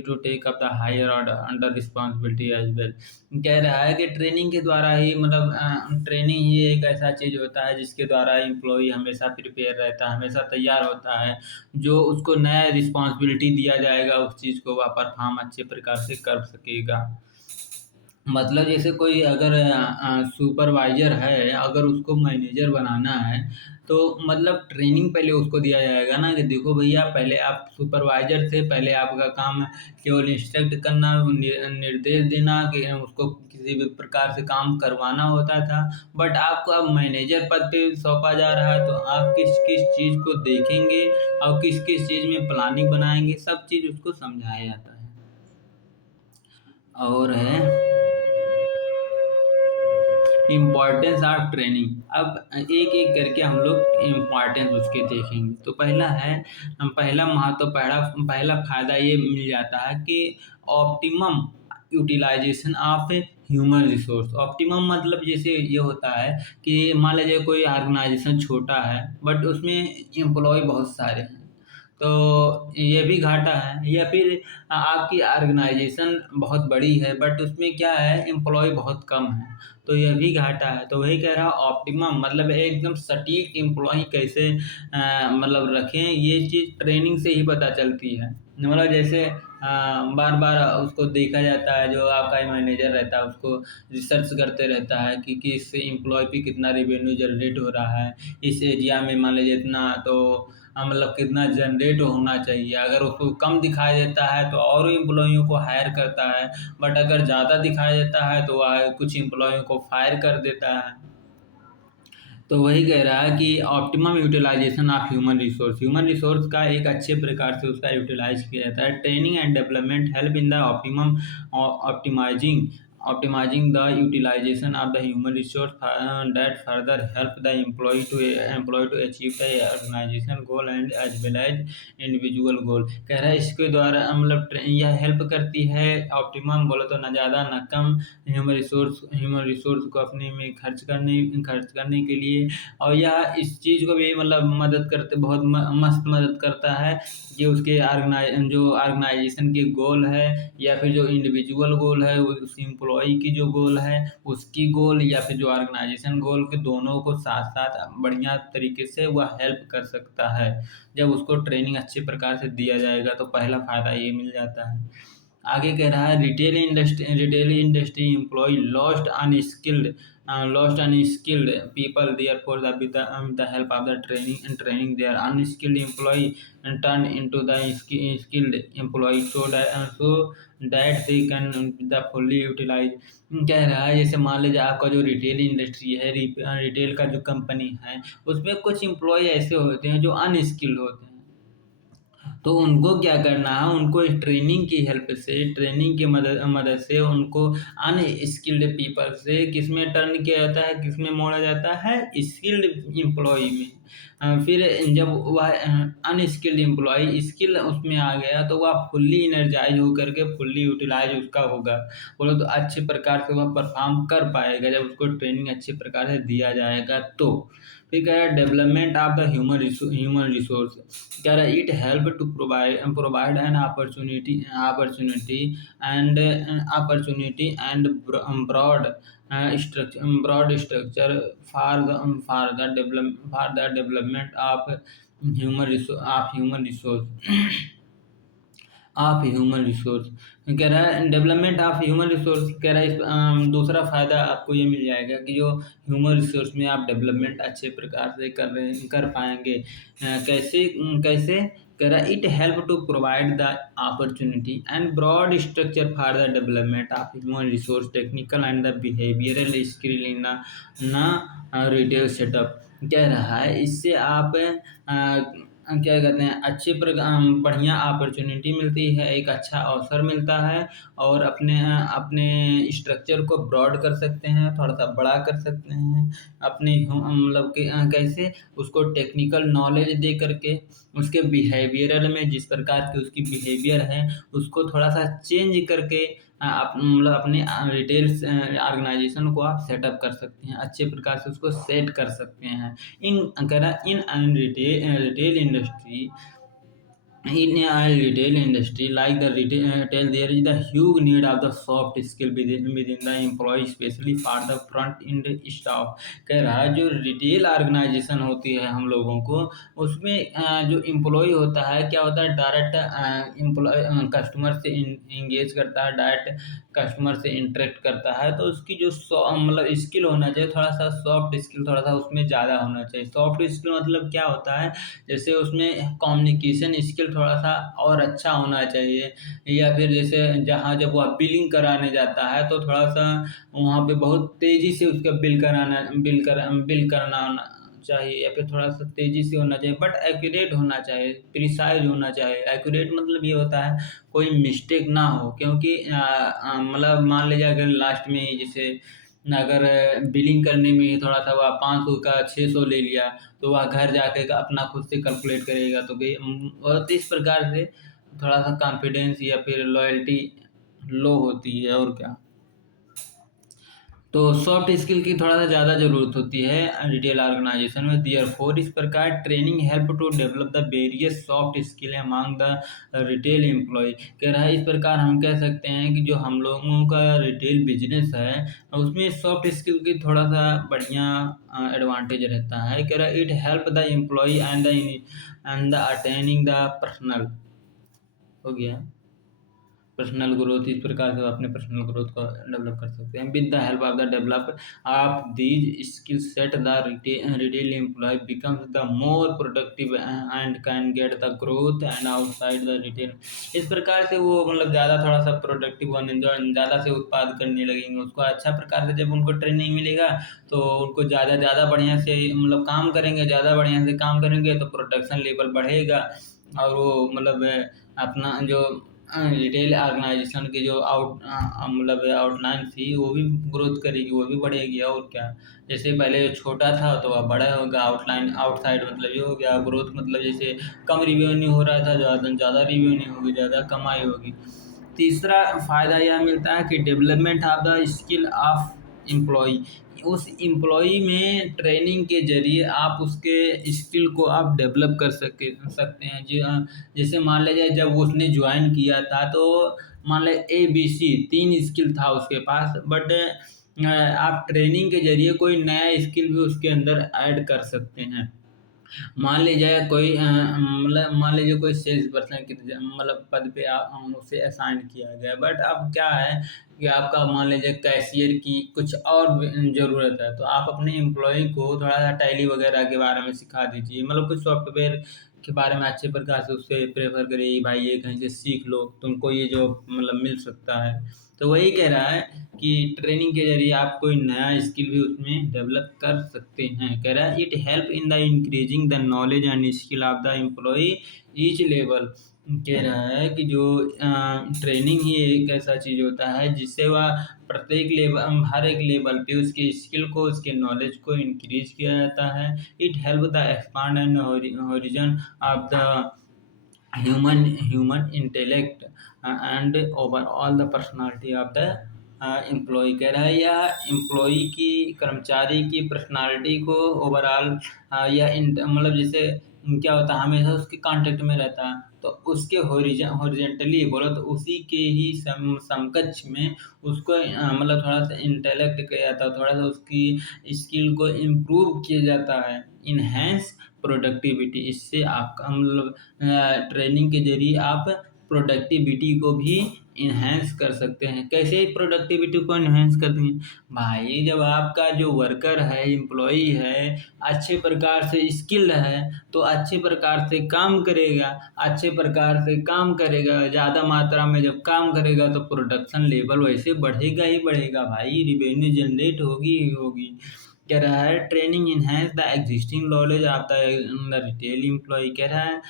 to take up the higher order under responsibility as well. कह रहा है कि ट्रेनिंग के द्वारा ही मतलब ट्रेनिंग ही एक ऐसा चीज़ होता है जिसके द्वारा एम्प्लॉयी हमेशा प्रिपेयर रहता है, हमेशा तैयार होता है। जो उसको नया रिस्पॉन्सिबिलिटी दिया जाएगा, उस चीज़ को वह परफ़ॉर्म अच्छे प्रकार से कर सकेगा। मतलब जैसे कोई अगर सुपरवाइज़र है, अगर उसको मैनेजर बनाना है, तो मतलब ट्रेनिंग पहले उसको दिया जाएगा ना कि देखो भैया, पहले आप सुपरवाइज़र थे, पहले आपका काम केवल इंस्ट्रक्ट करना, निर्देश देना कि उसको किसी भी प्रकार से काम करवाना होता था। बट आपको अब मैनेजर पद पे सौंपा जा रहा है, तो आप किस-किस चीज़ को देखेंगे और किस-किस चीज़ में प्लानिंग बनाएँगे, सब चीज़ उसको समझाया जाता है। और है इम्पोर्टेंस ऑफ ट्रेनिंग। अब एक-एक करके हम लोग इम्पोर्टेंस उसके देखेंगे। तो पहला है, पहला महत्व, पहला पहला फ़ायदा ये मिल जाता है कि optimum utilization of human resource. Optimum मतलब जैसे ये होता है कि मान लीजिए कोई ऑर्गेनाइज़ेशन छोटा है, बट उसमें एम्प्लॉयी बहुत सारे हैं। तो ये भी घाटा है, या फिर आपकी ऑर्गेनाइज़ेशन बहुत बड़ी है बट उसमें क्या है, एम्प्लॉयी बहुत कम है, तो यह भी घाटा है। तो वही कह रहा हूँ, ऑप्टिमम मतलब एकदम सटीक एम्प्लॉयी कैसे मतलब रखें, ये चीज़ ट्रेनिंग से ही पता चलती है। मतलब जैसे बार-बार उसको देखा जाता है, जो आपका मैनेजर रहता है उसको रिसर्च करते रहता है कि किस एम्प्लॉयी पे कितना रेवेन्यू जनरेट हो रहा है, इस एरिया में मान लीजिए इतना, तो मतलब कितना जनरेट होना चाहिए। अगर उसको कम दिखाई देता है तो और एम्प्लॉइयों को हायर करता है, बट अगर ज़्यादा दिखाई देता है तो वह कुछ एम्प्लॉइयों को फायर कर देता है। तो वही कह रहा है कि optimum utilization of human resource का एक अच्छे प्रकार से उसका यूटिलाइज किया जाता है। Training and development help in the optimum optimising optimising the utilisation of the human resource that further help the employ to achieve the organisation goal and as well as individual goal. कह रहा है इसके द्वारा मतलब यह हेल्प करती है, ऑप्टिमम बोले तो ना ज़्यादा ना कम, ह्यूमन रिसोर्स को अपने में खर्च करने के लिए। और यह इस चीज़ को भी मतलब मदद करते, बहुत मस्त मदद करता है कि उसके जो ऑर्गेनाइजेशन के गोल है, या फिर जो इंडिविजुअल गोल है, उस एम्प्लॉई की जो गोल है उसकी गोल, या फिर जो ऑर्गेनाइजेशन गोल के, दोनों को साथ साथ बढ़िया तरीके से वह हेल्प कर सकता है। जब उसको ट्रेनिंग अच्छे प्रकार से दिया जाएगा तो पहला फ़ायदा ये मिल जाता है। आगे कह रहा है retail industry employ lost unskilled people therefore with the help of the training their unskilled employ turn into the skilled employ so that they can the fully utilize. कह रहा है जैसे मान लीजिए आपका जो रिटेल इंडस्ट्री है, रिटेल का जो कंपनी है, उसमें कुछ एम्प्लॉय ऐसे होते हैं जो अनस्किल्ड होते हैं। तो उनको क्या करना है, उनको इस ट्रेनिंग की हेल्प से, ट्रेनिंग की मदद मदद से उनको अनस्किल्ड पीपल से किस में टर्न किया जाता है, किस में मोड़ा जाता है, स्किल्ड एम्प्लॉय में। फिर जब वह अनस्किल्ड एम्प्लॉय स्किल उसमें आ गया तो वह फुल्ली एनर्जाइज होकर के फुल्ली यूटिलाइज उसका होगा, बोलो तो अच्छे प्रकार से वह परफॉर्म कर पाएगा जब उसको ट्रेनिंग अच्छे प्रकार से दिया जाएगा तो। फिर कह रहा है development of the human resource, कह रहा है it help to provide an opportunity and broad structure for the development of human resource of human resource. कह रहा है डेवलपमेंट ऑफ ह्यूमन रिसोर्स, कह रहा है दूसरा फ़ायदा आपको ये मिल जाएगा कि जो ह्यूमन रिसोर्स में आप डेवलपमेंट अच्छे प्रकार से कर पाएंगे। कैसे कैसे कह रहा है it help to provide the opportunity and broad structure for the development of human resource technical and the behavioural skill in retail setup. कह रहा है इससे आप क्या कहते हैं अच्छे बढ़िया अपॉर्चुनिटी मिलती है, एक अच्छा अवसर मिलता है और अपने अपने स्ट्रक्चर को ब्रॉड कर सकते हैं, थोड़ा सा बड़ा कर सकते हैं अपने मतलब कि कैसे उसको टेक्निकल नॉलेज दे करके उसके बिहेवियरल में जिस प्रकार की उसकी बिहेवियर है उसको थोड़ा सा चेंज करके आप मतलब अपने रिटेल ऑर्गेनाइजेशन को आप सेटअप कर सकते हैं, अच्छे प्रकार से उसको सेट कर सकते हैं। In retail industry like the retail, there is the huge need of the soft skill within the employee, especially for the front end staff। कह रहा है जो रिटेल ऑर्गेनाइजेशन होती है हम लोगों को, उसमें जो एम्प्लॉय होता है क्या होता है, डायरेक्ट एम्प्लॉय कस्टमर से इंगेज करता है, डायरेक्ट कस्टमर से इंटरेक्ट करता है, तो उसकी जो मतलब स्किल होना चाहिए थोड़ा सा सॉफ्ट स्किल थोड़ा सा उसमें ज़्यादा होना चाहिए। सॉफ्ट स्किल मतलब क्या होता है, जैसे उसमें कम्युनिकेशन स्किल थोड़ा सा और अच्छा होना चाहिए, या फिर जैसे जहाँ जब वह बिलिंग कराने जाता है तो थोड़ा सा वहाँ पे बहुत तेज़ी से उसका बिल करना चाहिए, या फिर थोड़ा सा तेज़ी से होना चाहिए, बट एक्यूरेट होना चाहिए, प्रिसाइज होना चाहिए। एक्यूरेट मतलब ये होता है कोई मिस्टेक ना हो, क्योंकि मतलब मान लीजिए अगर लास्ट में ही जैसे अगर बिलिंग करने में ही थोड़ा सा वह 500 का 600 ले लिया तो वह घर जाके अपना खुद से कैलकुलेट करेगा तो और तो इस प्रकार से थोड़ा सा कॉन्फिडेंस या फिर लॉयल्टी लो होती है और क्या। तो सॉफ्ट स्किल की थोड़ा सा ज़्यादा ज़रूरत होती है रिटेल ऑर्गेनाइजेशन में। देयरफॉर इस प्रकार training help to develop the various soft skill among the retail employ. कह रहा है इस प्रकार हम कह सकते हैं कि जो हम लोगों का रिटेल बिजनेस है उसमें सॉफ्ट स्किल की थोड़ा सा बढ़िया एडवांटेज रहता है। कह रहा है it help the employ and the attaining the personal, हो गया पर्सनल ग्रोथ। इस प्रकार से अपने पर्सनल ग्रोथ को डेवलप कर सकते हैं। With the help of the developer of these skill set the retail employ becomes the more productive and can get the growth and outside the retail. इस प्रकार से वो मतलब ज़्यादा थोड़ा सा प्रोडक्टिव बने, ज़्यादा से उत्पाद करने लगेंगे, उसको अच्छा प्रकार से जब उनको ट्रेनिंग मिलेगा तो उनको ज़्यादा बढ़िया से मतलब काम करेंगे, ज़्यादा बढ़िया से काम करेंगे तो प्रोडक्शन लेवल बढ़ेगा और वो मतलब अपना जो रिटेल ऑर्गेनाइजेशन की जो मतलब आउटलाइन थी वो भी ग्रोथ करेगी, वो भी बढ़ेगी और क्या। जैसे पहले छोटा था तो वह बड़ा होगा, आउटलाइन आउटसाइड मतलब ये हो गया ग्रोथ, मतलब जैसे कम रिवेन्यू हो रहा था ज़्यादा रिवेन्यू होगी, ज़्यादा कमाई होगी। तीसरा फ़ायदा यह मिलता है कि development of the skill of employ, उस एम्प्लॉय में ट्रेनिंग के ज़रिए आप उसके स्किल को आप डेवलप कर सकते हैं। जी हाँ, जैसे मान लीजिए जब उसने ज्वाइन किया था तो मान लें ABC 3 स्किल था उसके पास, बट आप ट्रेनिंग के ज़रिए कोई नया स्किल भी उसके अंदर ऐड कर सकते हैं। मान लीजिए कोई मतलब मान लीजिए कोई सेल्स पर्सन की मतलब पद पे उसे असाइन किया गया, बट अब क्या है कि आपका मान लीजिए कैशियर की कुछ और ज़रूरत है तो आप अपने एम्प्लॉय को थोड़ा सा टैली वगैरह के बारे में सिखा दीजिए, मतलब कुछ सॉफ्टवेयर के बारे में अच्छे प्रकार से उससे प्रेफर करिए भाई ये कहीं से सीख लो, तुमको ये जो मतलब मिल सकता है। तो वही कह रहा है कि ट्रेनिंग के ज़रिए आप कोई नया स्किल भी उसमें डेवलप कर सकते हैं। कह रहा है it help in the increasing the knowledge and skill of the employ each level. कह रहा है कि जो ट्रेनिंग ही एक ऐसा चीज़ होता है जिससे वह प्रत्येक लेवल हर एक लेवल पे उसकी स्किल को उसके नॉलेज को इंक्रीज किया जाता है। It help the expand and horizon of the human intellect and overall the personality of the employ. कह रहा है या एम्प्लॉय की कर्मचारी की पर्सनालिटी को ओवरऑल या मतलब जैसे क्या होता है हमेशा उसके कांटेक्ट में रहता है तो उसके हॉरिजेंटली बोलो तो उसी के ही समकक्ष में उसको मतलब थोड़ा सा इंटेलेक्ट किया जाता है, थोड़ा सा उसकी स्किल को इम्प्रूव किया जाता है। इनहेंस प्रोडक्टिविटी, इससे आपका मतलब ट्रेनिंग के जरिए आप प्रोडक्टिविटी को भी इन्हेंस कर सकते हैं। कैसे प्रोडक्टिविटी को इन्हेंस करते हैं भाई, जब आपका जो वर्कर है एम्प्लॉई है अच्छे प्रकार से स्किल्ड है तो अच्छे प्रकार से काम करेगा, अच्छे प्रकार से काम करेगा, ज़्यादा मात्रा में जब काम करेगा तो प्रोडक्शन लेवल वैसे बढ़ेगा ही बढ़ेगा भाई, रिवेन्यू जनरेट होगी ही होगी। कह रहा है training enhance the existing knowledge of the retail employ. कह रहा है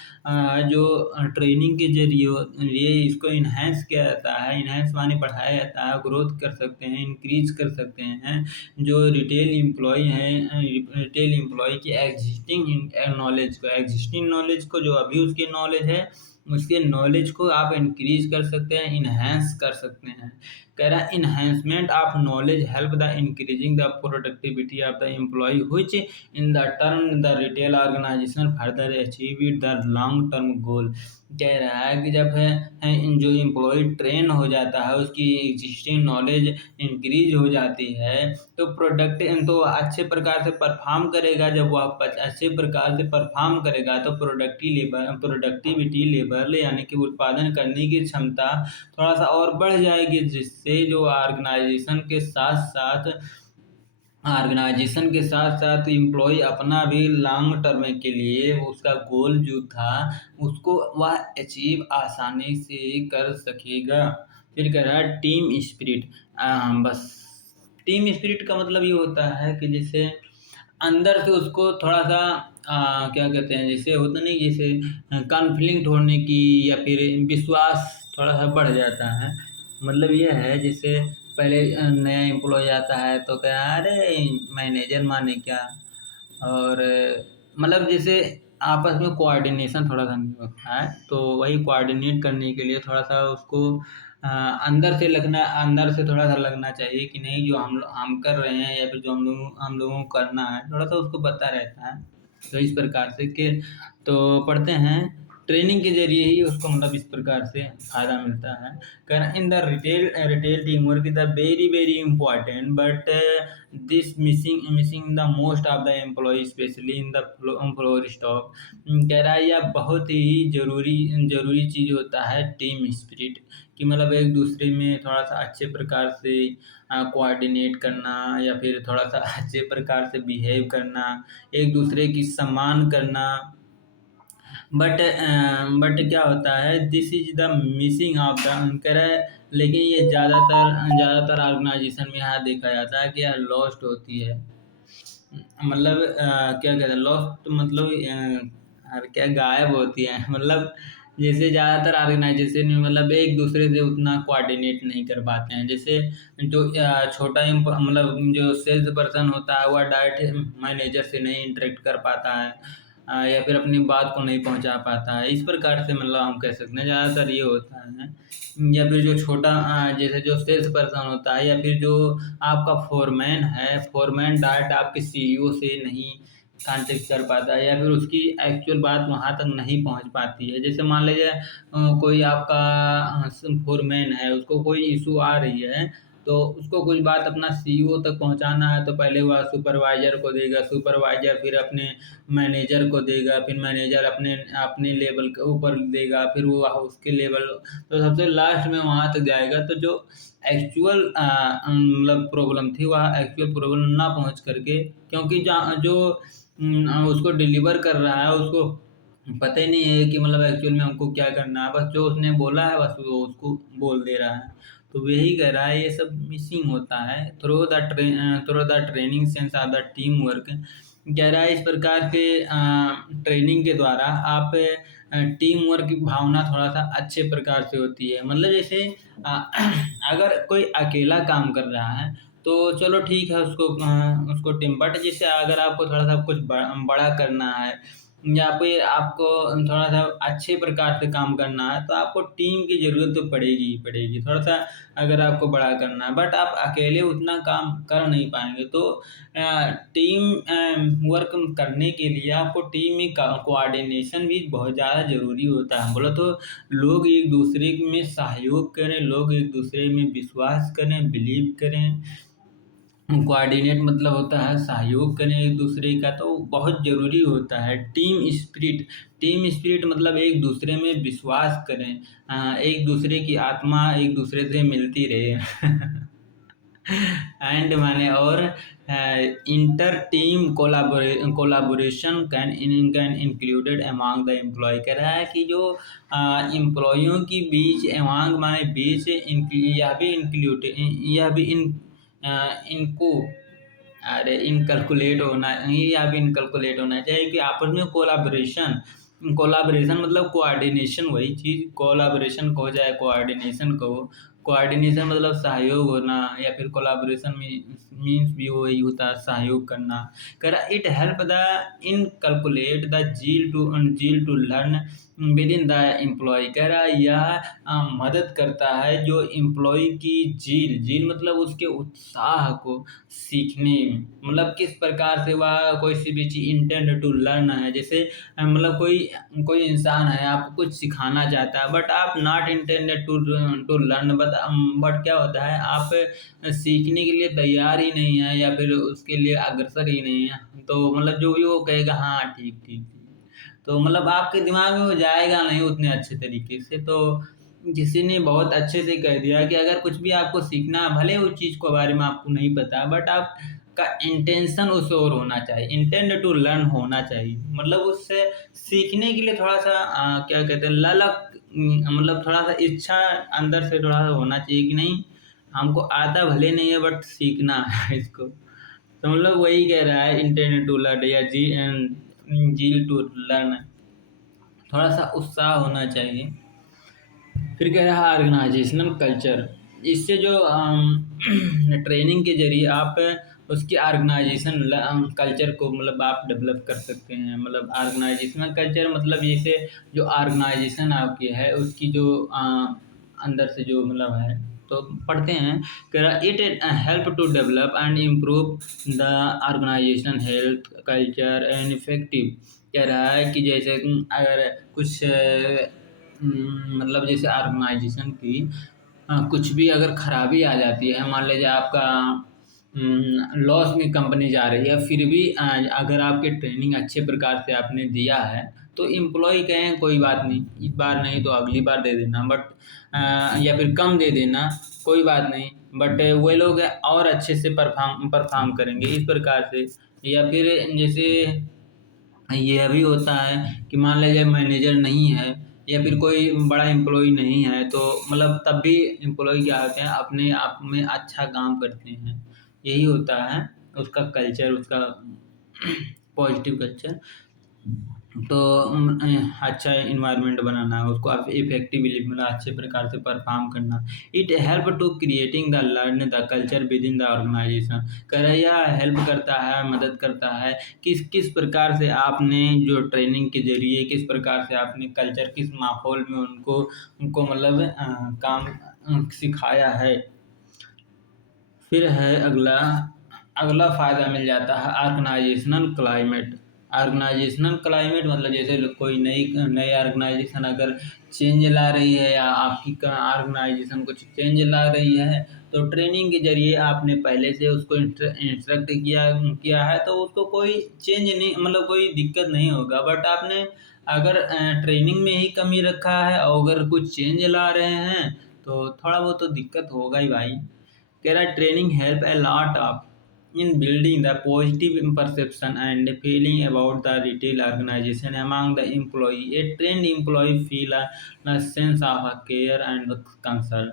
जो ट्रेनिंग के जरिए ये इसको इन्हेंस किया जाता है, इन्हेंस माने बढ़ाया जाता है, ग्रोथ कर सकते हैं, इंक्रीज कर सकते हैं जो रिटेल एम्प्लॉय हैं, रिटेल एम्प्लॉय की एग्जिस्टिंग नॉलेज को जो अभी उसकी नॉलेज है उसके नॉलेज को आप इंक्रीज कर सकते हैं, इन्हेंस कर सकते हैं। कह रहा है enhancement of knowledge help the increasing the productivity of the employ which in the turn the retail organization further achieve the long term goal. कह रहा है कि जब जो एम्प्लॉय ट्रेन हो जाता है उसकी एग्जिस्टिंग नॉलेज इंक्रीज हो जाती है तो तो अच्छे प्रकार से परफॉर्म करेगा। जब वो अच्छे प्रकार से परफॉर्म करेगा तो प्रोडक्टिविटी लेवल यानी कि उत्पादन करने की क्षमता थोड़ा सा और बढ़ जाएगी, जिससे जो ऑर्गेनाइजेशन के साथ साथ एम्प्लॉय अपना भी लॉन्ग टर्म के लिए उसका गोल जो था उसको वह अचीव आसानी से कर सकेगा। फिर कह रहा है टीम स्पिरिट। बस टीम स्पिरिट का मतलब ये होता है कि जैसे अंदर से उसको थोड़ा सा क्या कहते हैं जैसे होता नहीं, जैसे कॉन्फ्लिक्ट होने की या फिर विश्वास थोड़ा सा बढ़ जाता है। मतलब ये है जैसे पहले नया एम्प्लॉय आता है तो क्या अरे मैनेजर माने क्या, और मतलब जैसे आपस में कोऑर्डिनेशन थोड़ा सा नहीं होता है तो वही कोऑर्डिनेट करने के लिए थोड़ा सा उसको अंदर से थोड़ा सा लगना चाहिए कि नहीं जो हम कर रहे हैं या फिर जो हम लोगों को करना है थोड़ा सा उसको पता रहता है। तो इस प्रकार से कि तो पढ़ते हैं ट्रेनिंग के जरिए ही उसको मतलब इस प्रकार से फायदा मिलता है। कारण in the retail team work is the very very important but this missing the most of the employ specially in the floor stock. कह रहा है यह बहुत ही जरूरी चीज़ होता है टीम स्पिरिट, कि मतलब एक दूसरे में थोड़ा सा अच्छे प्रकार से कोऑर्डिनेट करना या फिर थोड़ा सा अच्छे प्रकार से बिहेव करना, एक दूसरे की सम्मान करना। बट क्या होता है this is the missing of the कह रहा है, लेकिन ये ज़्यादातर ऑर्गेनाइजेशन में यहाँ देखा जाता है कि यार लॉस्ट होती है। मतलब क्या कहते हैं लॉस्ट मतलब यार क्या गायब होती है मतलब जैसे ज़्यादातर ऑर्गेनाइजेशन में मतलब एक दूसरे से उतना कोऑर्डिनेट नहीं कर पाते हैं। जैसे जो छोटा मतलब जो सेल्स पर्सन होता है वह डायरेक्ट मैनेजर से नहीं इंटरेक्ट कर पाता है या फिर अपनी बात को नहीं पहुंचा पाता है। इस प्रकार से मतलब हम कह सकते हैं ज़्यादातर ये होता है। या फिर जो छोटा जैसे जो सेल्स पर्सन होता है या फिर जो आपका फोरमैन है, फोरमैन डायरेक्ट आपके सीईओ से नहीं कांटेक्ट कर पाता है या फिर उसकी एक्चुअल बात वहाँ तक नहीं पहुँच पाती है। जैसे मान लीजिए कोई आपका फोरमैन है उसको कोई इशू आ रही है तो उसको कुछ बात अपना सीईओ तक पहुंचाना है तो पहले वह सुपरवाइजर को देगा, सुपरवाइजर फिर अपने मैनेजर को देगा, फिर मैनेजर अपने अपने लेवल के ऊपर देगा, फिर वो उसके लेवल तो सबसे लास्ट में वहाँ तक जाएगा। तो जो एक्चुअल मतलब प्रॉब्लम थी वह एक्चुअल प्रॉब्लम ना पहुँच करके, क्योंकि जो उसको डिलीवर कर रहा है उसको पता ही नहीं है कि मतलब एक्चुअल में हमको क्या करना है, बस जो उसने बोला है बस वो उसको बोल दे रहा है। तो यही कह रहा है ये सब मिसिंग होता है through the training sense of the team work. कह रहा है इस प्रकार के ट्रेनिंग के द्वारा आप टीम वर्क की भावना थोड़ा-सा अच्छे प्रकार से होती है। मतलब जैसे अ, अगर कोई अकेला काम कर रहा है, तो चलो ठीक है उसको टीम, बट जैसे अगर आपको थोड़ा-सा कुछ बड़ा करना है या फिर आपको थोड़ा-सा अच्छे प्रकार से काम करना है, तो आपको टीम की ज़रूरत तो पड़ेगी ही पड़ेगी। थोड़ा-सा अगर आपको बड़ा करना है, बट आप अकेले उतना काम कर नहीं पाएँगे। तो टीम वर्क करने के लिए आपको टीम में कोऑर्डिनेशन भी बहुत ज़्यादा ज़रूरी होता है। बोला तो लोग एक-दूसरे में सहयोग करें, लोग एक-दूसरे में विश्वास करें, बिलीव करें। कोऑर्डिनेट मतलब होता है सहयोग करें एक-दूसरे का, तो बहुत ज़रूरी होता है। टीम स्पिरिट मतलब एक-दूसरे में विश्वास करें। एक-दूसरे की आत्मा एक-दूसरे से मिलती रहे। एंड माने और inter team collaboration can included among the employ. कह रहा है कि जो एम्प्लॉइयों की बीच अमंग माने बीच यह भी इनको अरे इनकैलकुलेट होना या भी इनकैलकुलेट होना चाहिए कि आपस में कोलाबोरेशन कोलाबोरेशन मतलब कोऑर्डिनेशन, वही चीज़ कोलाबोरेशन कहो चाहे कोऑर्डिनेशन कहो। कोऑर्डिनेशन मतलब सहयोग होना या फिर कोलैबोरेशन में मीन्स भी वही होता है सहयोग करना। कह रहा it help the inculcate the zeal to learn within the employee. कह रहा है यह मदद करता है जो एम्प्लॉयी की ज़ील मतलब उसके उत्साह को सीखने में, मतलब किस प्रकार से वह कोई सी भी चीज़ इंटेंड टू लर्न है। जैसे मतलब कोई कोई इंसान है आपको कुछ सिखाना चाहता है, बट आप not intended to learn, but क्या होता है आप सीखने के लिए तैयार ही नहीं है या फिर उसके लिए अग्रसर ही नहीं है, तो मतलब जो भी वो कहेगा हाँ ठीक ठीक ठीक, तो मतलब आपके दिमाग में वो जाएगा नहीं उतने अच्छे तरीके से। तो किसी ने बहुत अच्छे से कह दिया कि अगर कुछ भी आपको सीखना है, भले उस चीज़ के बारे में आपको नहीं पता, बट आपका इंटेंशन उस ओर होना चाहिए, इंटेंड टू लर्न होना चाहिए। मतलब उससे सीखने के लिए थोड़ा-सा क्या कहते हैं ललक, मतलब थोड़ा-सा इच्छा अंदर से थोड़ा-सा होना चाहिए कि नहीं, हमको आता भले नहीं है बट सीखना है इसको। तो मतलब वही कह रहा है इंटेंड टू लर्न या ज़ील टू लर्न, थोड़ा-सा उत्साह होना चाहिए। फिर कह रहा है ऑर्गेनाइजेशनल कल्चर, इससे जो ट्रेनिंग के ज़रिए आप उसकी ऑर्गेनाइजेशन कल्चर को मतलब आप डेवलप कर सकते हैं। मतलब ऑर्गेनाइजेशनल कल्चर मतलब जैसे जो ऑर्गेनाइजेशन आपकी है उसकी जो अंदर से जो मतलब है, तो पढ़ते हैं। कह रहा it help to develop and improve the organization health culture and effective. कह रहा है कि जैसे अगर कुछ मतलब जैसे ऑर्गेनाइजेशन की कुछ भी अगर खराबी आ जाती है, मान लीजिए आपका लॉस में कंपनी जा रही है, फिर भी अगर आपके ट्रेनिंग अच्छे प्रकार से आपने दिया है, तो एम्प्लॉय कहें कोई बात नहीं, इस बार नहीं तो अगली बार दे देना, बट या फिर कम दे देना कोई बात नहीं, बट वे लोग और अच्छे से परफॉर्म करेंगे इस प्रकार से। या फिर जैसे ये भी होता है कि मान लीजिए मैनेजर नहीं है या फिर कोई बड़ा एम्प्लॉय नहीं है, तो मतलब तब भी एम्प्लॉय क्या होते हैं अपने आप में अच्छा काम करते हैं। यही होता है उसका कल्चर, उसका पॉजिटिव कल्चर। तो अच्छा इन्वायरमेंट बनाना है उसको, आप इफेक्टिवली मतलब अच्छे प्रकार से परफॉर्म करना। It help to creating the learn the culture within the organisation. कह रहा है यह हेल्प करता है, मदद करता है किस किस प्रकार से आपने जो ट्रेनिंग के जरिए किस प्रकार से आपने कल्चर किस माहौल में उनको उनको मतलब काम सिखाया है। फिर है अगला, अगला फ़ायदा मिल जाता है ऑर्गेनाइजेशनल क्लाइमेट। ऑर्गेनाइजेशनल क्लाइमेट मतलब जैसे कोई नई नई ऑर्गेनाइजेशन अगर चेंज ला रही है या आपकी ऑर्गेनाइजेशन कुछ चेंज ला रही है, तो ट्रेनिंग के ज़रिए आपने पहले से उसको इंस्ट्रक्ट किया किया है, तो उसको कोई चेंज नहीं मतलब कोई दिक्कत नहीं होगा। बट आपने अगर ट्रेनिंग में ही कमी रखा है और अगर कुछ चेंज ला रहे हैं, तो थोड़ा बहुत तो दिक्कत होगा ही भाई। कह रहा है training help a lot of in building the positive perception and feeling about the retail organization among the employee. A trained employee feel a sense of a care and concern।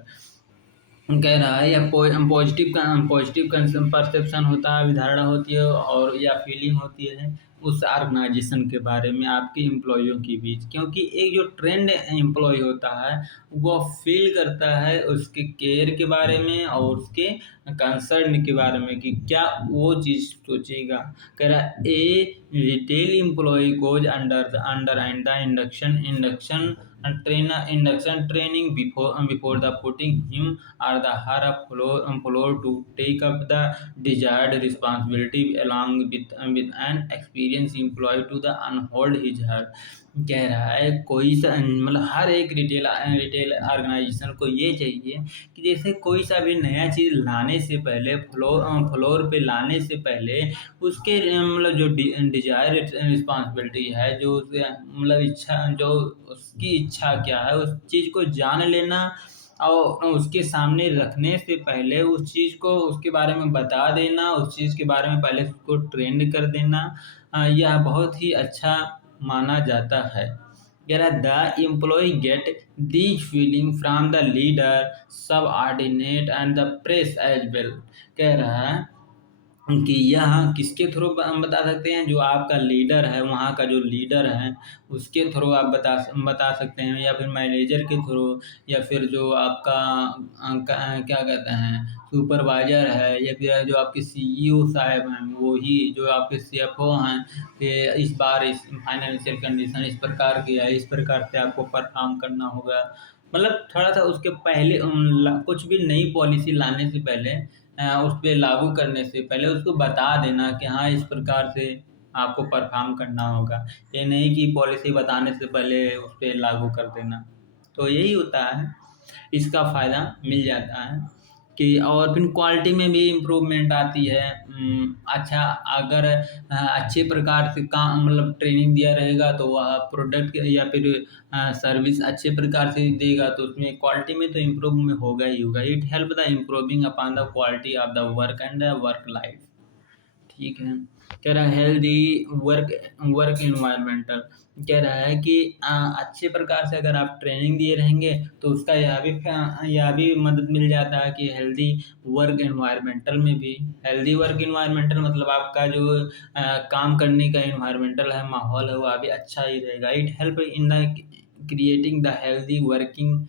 कह रहा है या पॉजिटिव पॉजिटिव परसेप्शन होता है, अवधारणा होती है और या फीलिंग होती है उस ऑर्गेनाइजेशन के बारे में आपके एम्प्लॉइयों के बीच, क्योंकि एक जो ट्रेंड एम्प्लॉय होता है वो फील करता है उसके केयर के बारे में और उसके कंसर्न के बारे में कि क्या वो चीज़ सोचेगा। कह रहा है a retail employ goes under and the induction induction training before the putting him or the her floor to take up the desired responsibility along with an experienced employee to the unhold his her। कह रहा है कोई सा मतलब हर एक रिटेल रिटेल ऑर्गेनाइजेशन को ये चाहिए कि जैसे कोई सा भी नया चीज़ लाने से पहले फ्लोर पे लाने से पहले उसके मतलब जो डिजायर रिस्पॉन्सिबिलिटी है, जो मतलब इच्छा, जो उसकी इच्छा क्या है उस चीज़ को जान लेना और उसके सामने रखने से पहले उस चीज़ को उसके बारे में बता देना, उस चीज़ के बारे में पहले उसको ट्रेंड कर देना, यह बहुत ही अच्छा माना जाता है। कह रहा the employ get these feeling from the leader subordinate and the press as well. कह रहा है कि यह किसके थ्रू बता सकते हैं, जो आपका लीडर है, वहाँ का जो लीडर है उसके थ्रू आप बता सकते हैं, या फिर मैनेजर के थ्रू, या फिर जो आपका क्या कहते हैं सुपरवाइजर है, या फिर जो आपके सीईओ साहब हैं, वो ही जो आपके सीएफओ हैं कि इस बार इस फाइनेंशियल कंडीशन इस प्रकार की है, इस प्रकार से आपको परफॉर्म करना होगा। मतलब थोड़ा सा उसके पहले कुछ भी नई पॉलिसी लाने से पहले उस पे लागू करने से पहले उसको बता देना कि हाँ इस प्रकार से आपको परफॉर्म करना होगा। ये नहीं कि पॉलिसी बताने से पहले उस पे लागू कर देना। तो यही होता है, इसका फ़ायदा मिल जाता है कि और फिर क्वालिटी में भी इम्प्रूवमेंट आती है। अच्छा अगर अच्छे प्रकार से काम मतलब ट्रेनिंग दिया रहेगा तो वह प्रोडक्ट या फिर सर्विस अच्छे प्रकार से देगा तो उसमें क्वालिटी में तो इम्प्रूव में होगा ही होगा। It help the improving upon the quality of the work and the work life. ठीक है। कह रहा है हेल्दी वर्क वर्क इन्वायरमेंटल। कह रहा है कि अच्छे प्रकार से अगर आप ट्रेनिंग दिए रहेंगे तो उसका यह भी मदद मिल जाता है कि हेल्दी वर्क इन्वायरमेंटल में भी। हेल्दी वर्क इन्वायरमेंटल मतलब आपका जो काम करने का इन्वायरमेंटल है, माहौल है, वह भी अच्छा ही रहेगा। It help in the creating the healthy working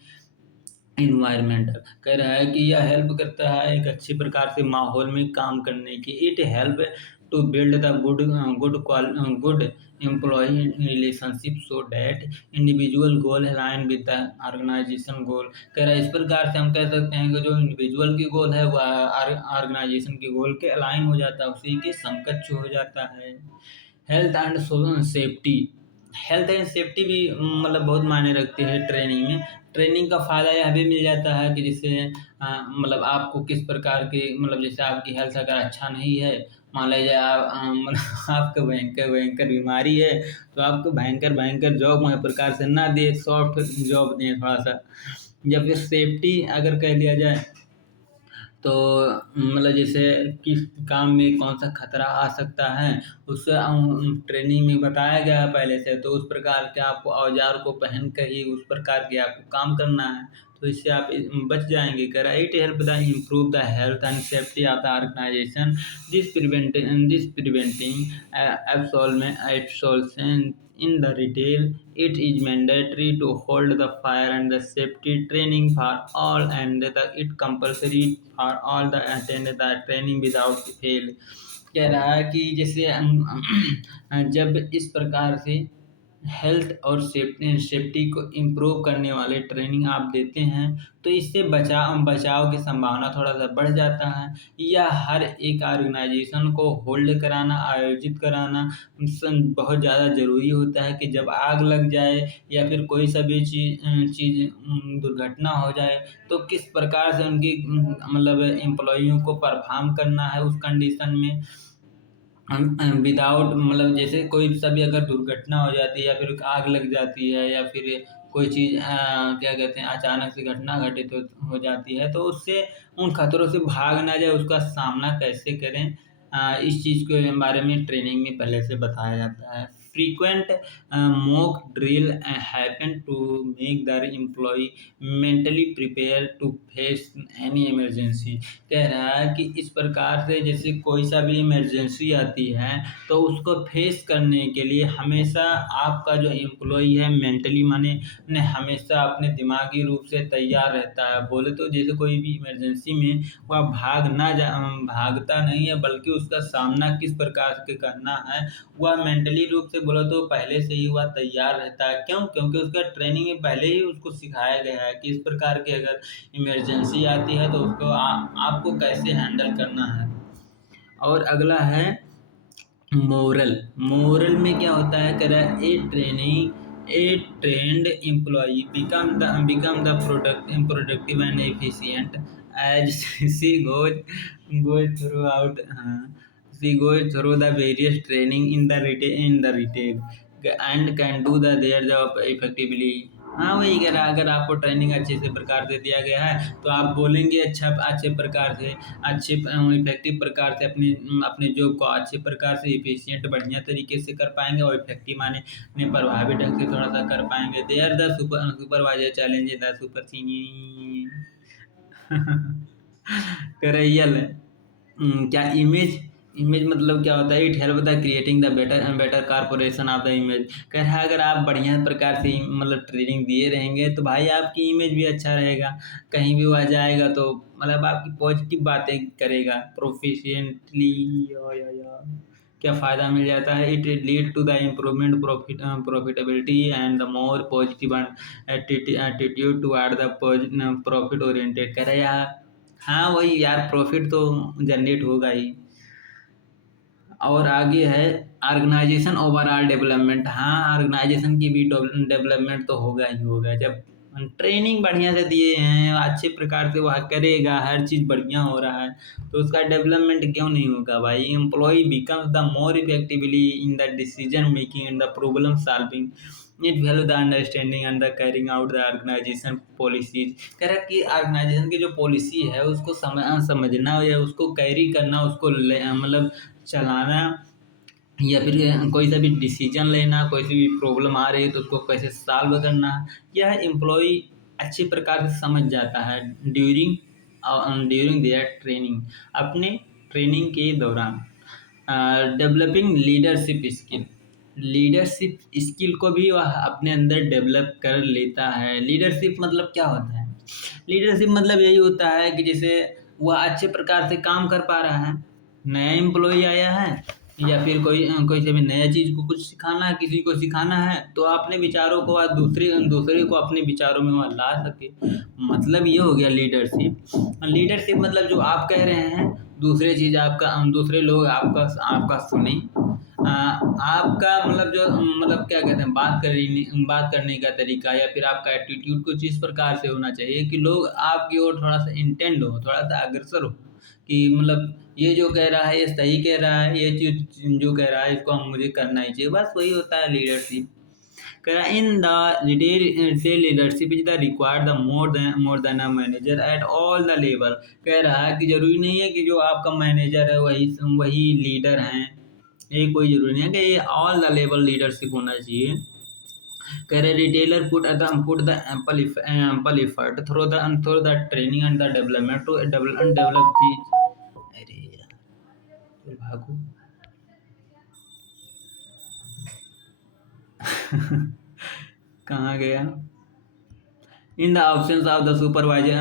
environmental. कह रहा है कि यह हेल्प करता है एक अच्छी प्रकार से माहौल में काम करने की। It help to build the good employ relationship so that individual goal align with the organisation goal. कह रहा है इस प्रकार से हम कह सकते हैं कि जो इंडिविजुअल की गोल है वह ऑर्गेनाइजेशन के गोल के अलाइन हो जाता है, उसी के समकक्ष हो जाता है। Health and safety. Health and safety भी मतलब बहुत मायने रखती है ट्रेनिंग में। ट्रेनिंग का फ़ायदा यह भी मिल जाता है कि जैसे मतलब आपको किस प्रकार के मतलब जैसे आपकी हेल्थ अगर अच्छा नहीं है, मान लीजिए आप मतलब आपको भयंकर भयंकर बीमारी है तो आपको भयंकर भयंकर जॉब वह प्रकार से ना दे, सॉफ्ट जॉब दें थोड़ा सा। या फिर सेफ्टी अगर कह दिया जाए तो मतलब जैसे किस काम में कौन सा खतरा आ सकता है उससे ट्रेनिंग में बताया गया है पहले से, तो उस प्रकार के आपको औजार को पहन कर ही उस प्रकार के आपको काम करना है, तो इससे आप बच जाएंगे। कह रहा है it help the improve the health and safety of the organisation this preventing absolution in the retail. It is mandatory to hold the fire and the safety training for all, and it compulsory for all the attend the training without fail। कह रहा है कि जैसे जब इस प्रकार से हेल्थ और सेफ्टी को इम्प्रूव करने वाले ट्रेनिंग आप देते हैं तो इससे बचाव की संभावना थोड़ा सा बढ़ जाता है। या हर एक ऑर्गेनाइजेशन को होल्ड कराना, आयोजित कराना बहुत ज़्यादा ज़रूरी होता है कि जब आग लग जाए या फिर कोई सा भी चीज़ दुर्घटना हो जाए तो किस प्रकार से उनकी मतलब एम्प्लॉइयों को परफॉर्म करना है उस कंडीशन में विदाउट मतलब जैसे कोई सा भी अगर दुर्घटना हो जाती है या फिर आग लग जाती है या फिर कोई चीज़ क्या कहते हैं अचानक से घटना घटित हो जाती है तो उससे उन खतरों से भाग ना जाए, उसका सामना कैसे करें, इस चीज़ के बारे में ट्रेनिंग में पहले से बताया जाता है। frequent mock drill happen to make the employee mentally prepare to face any emergency। कह रहा है कि इस प्रकार से जैसे कोई सा भी इमरजेंसी आती है तो उसको फेस करने के लिए हमेशा आपका जो एम्प्लॉई है मेंटली माने ने हमेशा अपने दिमागी रूप से तैयार रहता है। बोले तो जैसे कोई भी इमरजेंसी में वह भागता नहीं है, बल्कि उसका सामना किस प्रकार के करना है वह मेंटली रूप से बोला तो पहले से ही वह तैयार रहता है। क्यों? क्योंकि उसका ट्रेनिंग में पहले ही उसको सिखाया गया है कि इस प्रकार की अगर इमरजेंसी आती है तो उसको आपको कैसे हैंडल करना है। और अगला है मोरल। मोरल में क्या होता है, कह रहा है a trained employee become the productive and efficient as she goes through out she goes through the various training in the retail and can do the their job effectively. हाँ, वही कह रहा है, अगर आपको ट्रेनिंग अच्छे से प्रकार से दिया गया है तो आप बोलेंगे अच्छे प्रकार से, अच्छे इफेक्टिव प्रकार से अपने जॉब को अच्छे प्रकार से इफिशिएंट बढ़िया तरीके से कर पाएंगे और इफेक्टिव माने ने प्रभावी ढंग से थोड़ा सा कर पाएंगे। They are the supervisor challenge the super senior. करियल क्या इमेज इमेज मतलब क्या होता है, it help the creating the better corporation of the image. कह रहा है अगर आप बढ़िया प्रकार से मतलब ट्रेनिंग दिए रहेंगे तो भाई आपकी इमेज भी अच्छा रहेगा, कहीं भी वह जाएगा तो मतलब आपकी पॉजिटिव बातें करेगा प्रोफिशिएंटली। क्या फ़ायदा मिल जाता है, it lead to the improvement profitability and the more positive attitude toward the profit oriented. कह रहे यार हाँ वही यार, प्रॉफिट तो जनरेट होगा ही। और आगे है ऑर्गेनाइजेशन ओवरऑल डेवलपमेंट। हाँ, ऑर्गेनाइजेशन की भी डेवलपमेंट तो होगा ही होगा। जब ट्रेनिंग बढ़िया से दिए हैं, अच्छे प्रकार से वह करेगा, हर चीज़ बढ़िया हो रहा है तो उसका डेवलपमेंट क्यों नहीं होगा भाई। Employ becomes the more effectively in the decision making and the problem solving, it value the understanding and the carrying out the organization policies. कह रहा है कि ऑर्गेनाइजेशन की जो पॉलिसी है उसको समझना या उसको कैरी करना, उसको मतलब चलाना, या फिर कोई सा भी डिसीजन लेना, कोई सी भी प्रॉब्लम आ रही है तो उसको कैसे सॉल्व करना, यह एम्प्लॉय अच्छे प्रकार से समझ जाता है ड्यूरिंग देयर ट्रेनिंग, अपने ट्रेनिंग के दौरान। Developing leadership skill. Leadership skill को भी वह अपने अंदर डेवलप कर लेता है। लीडरशिप मतलब क्या होता है, लीडरशिप मतलब यही होता है कि जैसे वह अच्छे प्रकार से काम कर पा रहा है, नया एम्प्लॉय आया है या फिर कोई से भी नया चीज़ को कुछ सिखाना है, किसी को सिखाना है तो अपने विचारों को वह दूसरे को अपने विचारों में वह ला सके, मतलब ये हो गया लीडरशिप। लीडरशिप मतलब जो आप कह रहे हैं दूसरे लोग आपका सुने, आपका मतलब जो मतलब क्या कहते हैं बात करने का तरीका या फिर आपका एटीट्यूड कुछ इस प्रकार से होना चाहिए कि लोग आपकी ओर थोड़ा सा इंटेंड हो, थोड़ा सा अग्रसर हो कि मतलब ये जो कह रहा है ये सही कह रहा है, ये चीज जो कह रहा है इसको मुझे करना ही चाहिए, बस वही होता है लीडरशिप। कह रहा इन the retail leadership is the required the more than a manager at all the level. कह रहा है कि जरूरी नहीं है कि जो आपका मैनेजर है वही लीडर हैं, ये कोई जरूरी नहीं है कि ये ऑल द लेवल लीडरशिप होना चाहिए। कह रहे retailer put the ample effort through the training and the development to develop the। अरे यार तो भागो। कहाँ गया। In the absence of the supervisor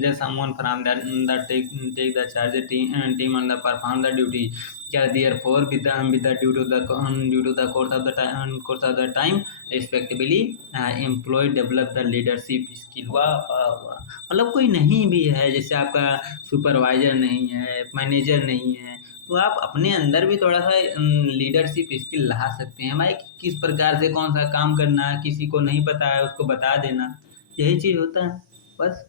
just someone from that take the charge team and the perform the duty। Yeah, therefore with the due to the course of the time respectively employee develop the leadership skill। वाह वाह वाह, मतलब कोई नहीं भी है, जैसे आपका सुपरवाइजर नहीं है, मैनेजर नहीं है, तो आप अपने अंदर भी थोड़ा सा लीडरशिप स्किल ला सकते हैं भाई, किस प्रकार से कौन सा काम करना है, किसी को नहीं पता है उसको बता देना, यही चीज़ होता है बस।